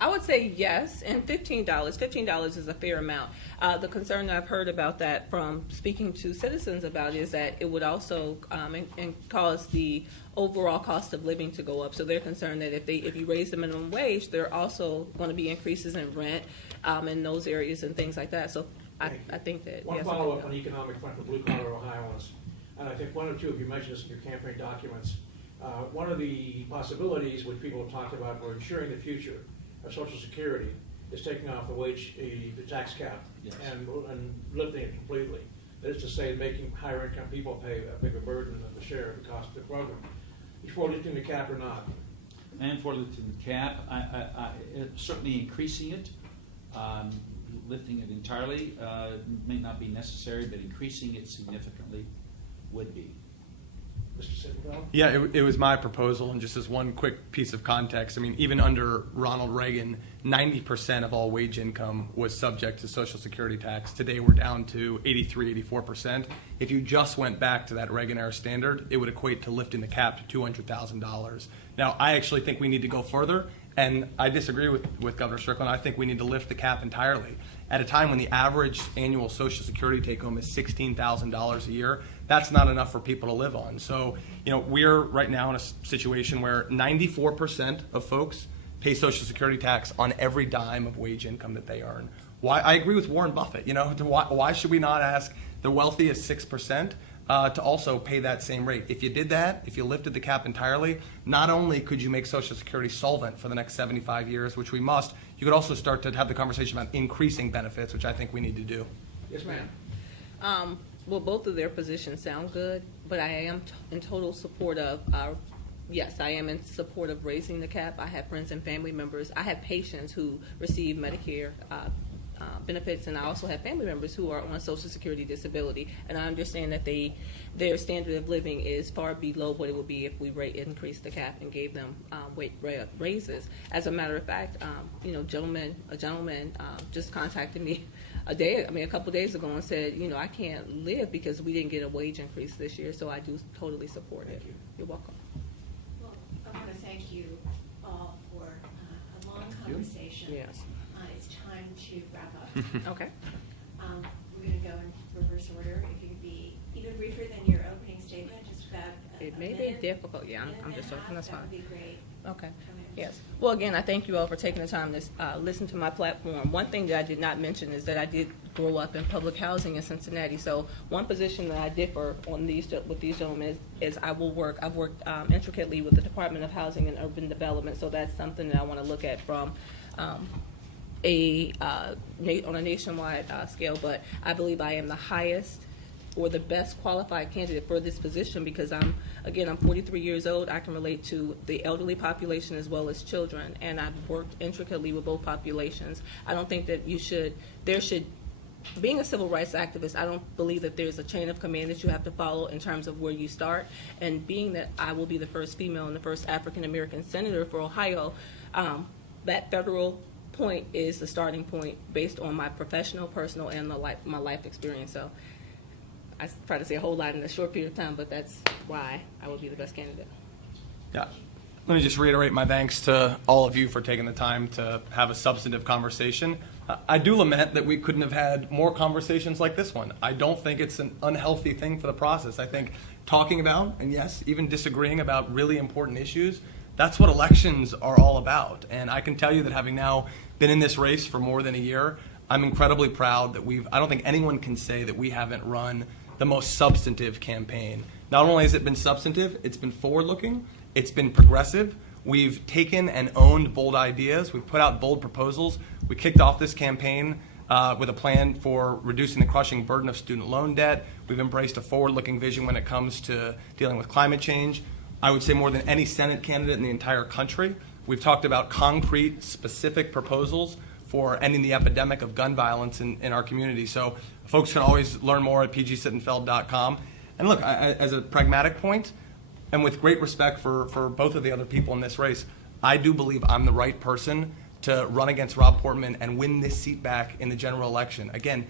I would say yes, and $15 is a fair amount. The concern that I've heard about that from speaking to citizens about is that it would also and cause the overall cost of living to go up. So they're concerned that if you raise the minimum wage, there are also going to be increases in rent in those areas and things like that. So I think that One yes, follow-up on the economic front for blue-collar Ohioans, and I think one or two of you mentioned this in your campaign documents. One of the possibilities which people have talked about for ensuring the future of Social Security is taking off the tax cap Yes. and lifting it completely. That is to say, making higher income people pay a bigger burden of the share of the cost of the program. Before lifting the cap or not? And for lifting the cap, certainly increasing it, lifting it entirely may not be necessary, but increasing it significantly would be. Mr. Sittenfeld? Yeah, it was my proposal, and just as one quick piece of context, I mean, even under Ronald Reagan, 90% of all wage income was subject to Social Security tax. Today we're down to 83, 84%. If you just went back to that Reagan-era standard, it would equate to lifting the cap to $200,000. Now, I actually think we need to go further, and I disagree with Governor Strickland. I think we need to lift the cap entirely. At a time when the average annual Social Security take-home is $16,000 a year, that's not enough for people to live on. So, we're right now in a situation where 94% of folks pay Social Security tax on every dime of wage income that they earn. Why? I agree with Warren Buffett. Why should we not ask the wealthiest 6% to also pay that same rate? If you did that, if you lifted the cap entirely, not only could you make Social Security solvent for the next 75 years, which we must, you could also start to have the conversation about increasing benefits, which I think we need to do. Yes, ma'am. Well, both of their positions sound good, but I am in total support of, yes, I am in support of raising the cap. I have friends and family members. I have patients who receive Medicare benefits, and I also have family members who are on Social Security disability, and I understand that their standard of living is far below what it would be if we increased the cap and gave them raises. As a matter of fact, a gentleman just contacted me a couple days ago and said, I can't live because we didn't get a wage increase this year, so I do totally support it. Thank you. You're welcome. Well, I want to thank you all for a long you. conversation. Yes. It's time to wrap up. Okay. We're going to go in reverse order. If you could be even briefer than your opening statement, just about It a may be minute, difficult. Yeah, I'm minute just and a joking. half, That's that fine. would be great. Okay. Come in. Yes. Well, again, I thank you all for taking the time to listen to my platform. One thing that I did not mention is that I did grow up in public housing in Cincinnati. So one position that I differ on with these gentlemen is I've worked intricately with the Department of Housing and Urban Development. So that's something that I want to look at from on a nationwide scale. But I believe I am the highest or the best qualified candidate for this position because I'm 43 years old. I can relate to the elderly population as well as children, and I've worked intricately with both populations. I don't think that being a civil rights activist, I don't believe that there's a chain of command that you have to follow in terms of where you start. And being that I will be the first female and the first African American senator for Ohio, that federal point is the starting point based on my professional, personal, and my life experience. So I try to say a whole lot in a short period of time, but that's why I would be the best candidate. Yeah. Let me just reiterate my thanks to all of you for taking the time to have a substantive conversation. I do lament that we couldn't have had more conversations like this one. I don't think it's an unhealthy thing for the process. I think talking about, and yes, even disagreeing about really important issues, that's what elections are all about. And I can tell you that having now been in this race for more than a year, I'm incredibly proud that I don't think anyone can say that we haven't run the most substantive campaign. Not only has it been substantive, it's been forward-looking, it's been progressive. We've taken and owned bold ideas. We've put out bold proposals. We kicked off this campaign with a plan for reducing the crushing burden of student loan debt. We've embraced a forward-looking vision when it comes to dealing with climate change. I would say more than any Senate candidate in the entire country. We've talked about concrete, specific proposals for ending the epidemic of gun violence in our community. So folks can always learn more at pg-sittenfeld.com. And look, as a pragmatic point, and with great respect for both of the other people in this race, I do believe I'm the right person to run against Rob Portman and win this seat back in the general election. Again,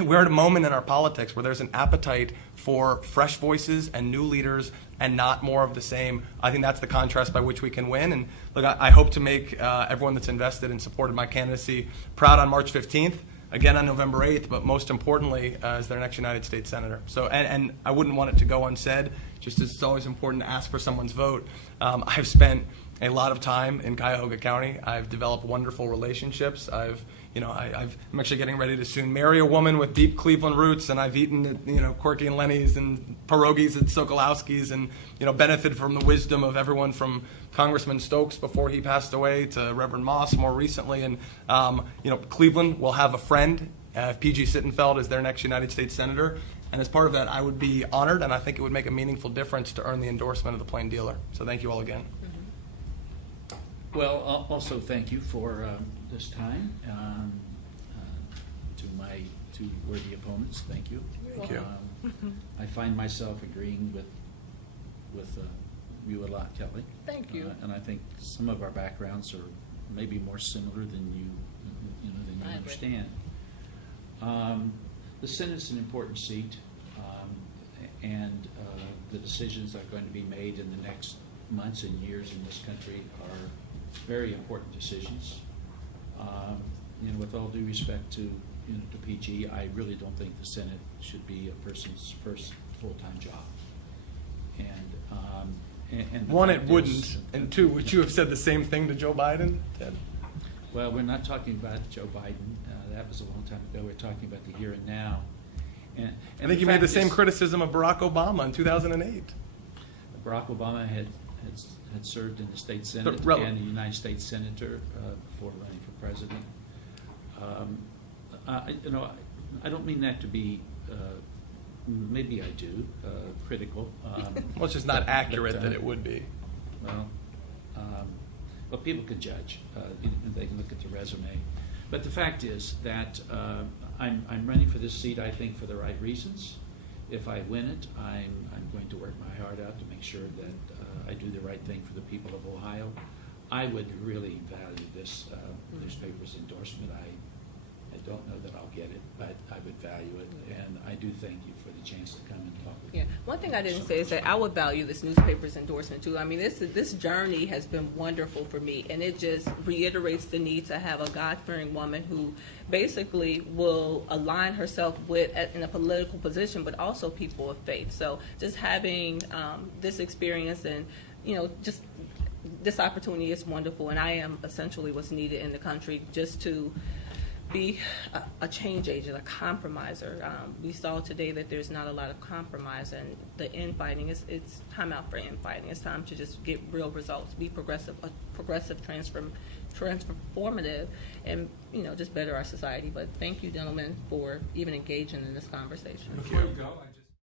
we're at a moment in our politics where there's an appetite for fresh voices and new leaders and not more of the same. I think that's the contrast by which we can win. And look, I hope to make everyone that's invested and supported my candidacy proud on March 15th, again on November 8th, but most importantly, as their next United States Senator. So, and I wouldn't want it to go unsaid, just as it's always important to ask for someone's vote. I've spent a lot of time in Cuyahoga County. I've developed wonderful relationships. I'm actually getting ready to soon marry a woman with deep Cleveland roots, and I've eaten at, Corky and Lenny's and pierogies at Sokolowski's, and, benefited from the wisdom of everyone from Congressman Stokes before he passed away to Reverend Moss more recently. And, Cleveland will have a friend, pg-Sittenfeld as their next United States Senator. And as part of that, I would be honored, and I think it would make a meaningful difference to earn the endorsement of the plain dealer. So thank you all again. Well, also thank you for this time. To my two worthy opponents, thank you. Thank you. I find myself agreeing with you a lot, Kelly. Thank you. And I think some of our backgrounds are maybe more similar than you I agree. understand. The Senate's an important seat, and the decisions that are going to be made in the next months and years in this country are very important decisions. With all due respect to PG, I really don't think the Senate should be a person's first full-time job. And the One, fact it is- wouldn't, and two, would you have said the same thing to Joe Biden, Ted? Well, we're not talking about Joe Biden. That was a long time ago. We're talking about the here and now. And I think you made the fact same is, criticism of Barack Obama in 2008. Barack Obama had served in the state Senate But and a United States Senator before running for president. I don't mean that to be, maybe I do, critical. Well, it's just not accurate but, that it would be. Well, people could judge. They can look at the resume. But the fact is that I'm running for this seat, I think, for the right reasons. If I win it, I'm going to work my heart out to make sure that I do the right thing for the people of Ohio. I would really value this newspaper's endorsement. I don't know that I'll get it, but I would value it, and I do thank you for the chance to come and talk with you. Yeah, one thing I didn't say is that I would value this newspaper's endorsement too. I mean, this journey has been wonderful for me, and it just reiterates the need to have a God-fearing woman who basically will align herself with in a political position, but also people of faith. So just having this experience and just this opportunity is wonderful, and I am essentially what's needed in the country just to be a change agent, a compromiser. We saw today that there's not a lot of compromise, and the infighting it's time out for infighting. It's time to just get real results, be progressive, transformative, and just better our society. But thank you, gentlemen, for even engaging in this conversation. Before you go, I just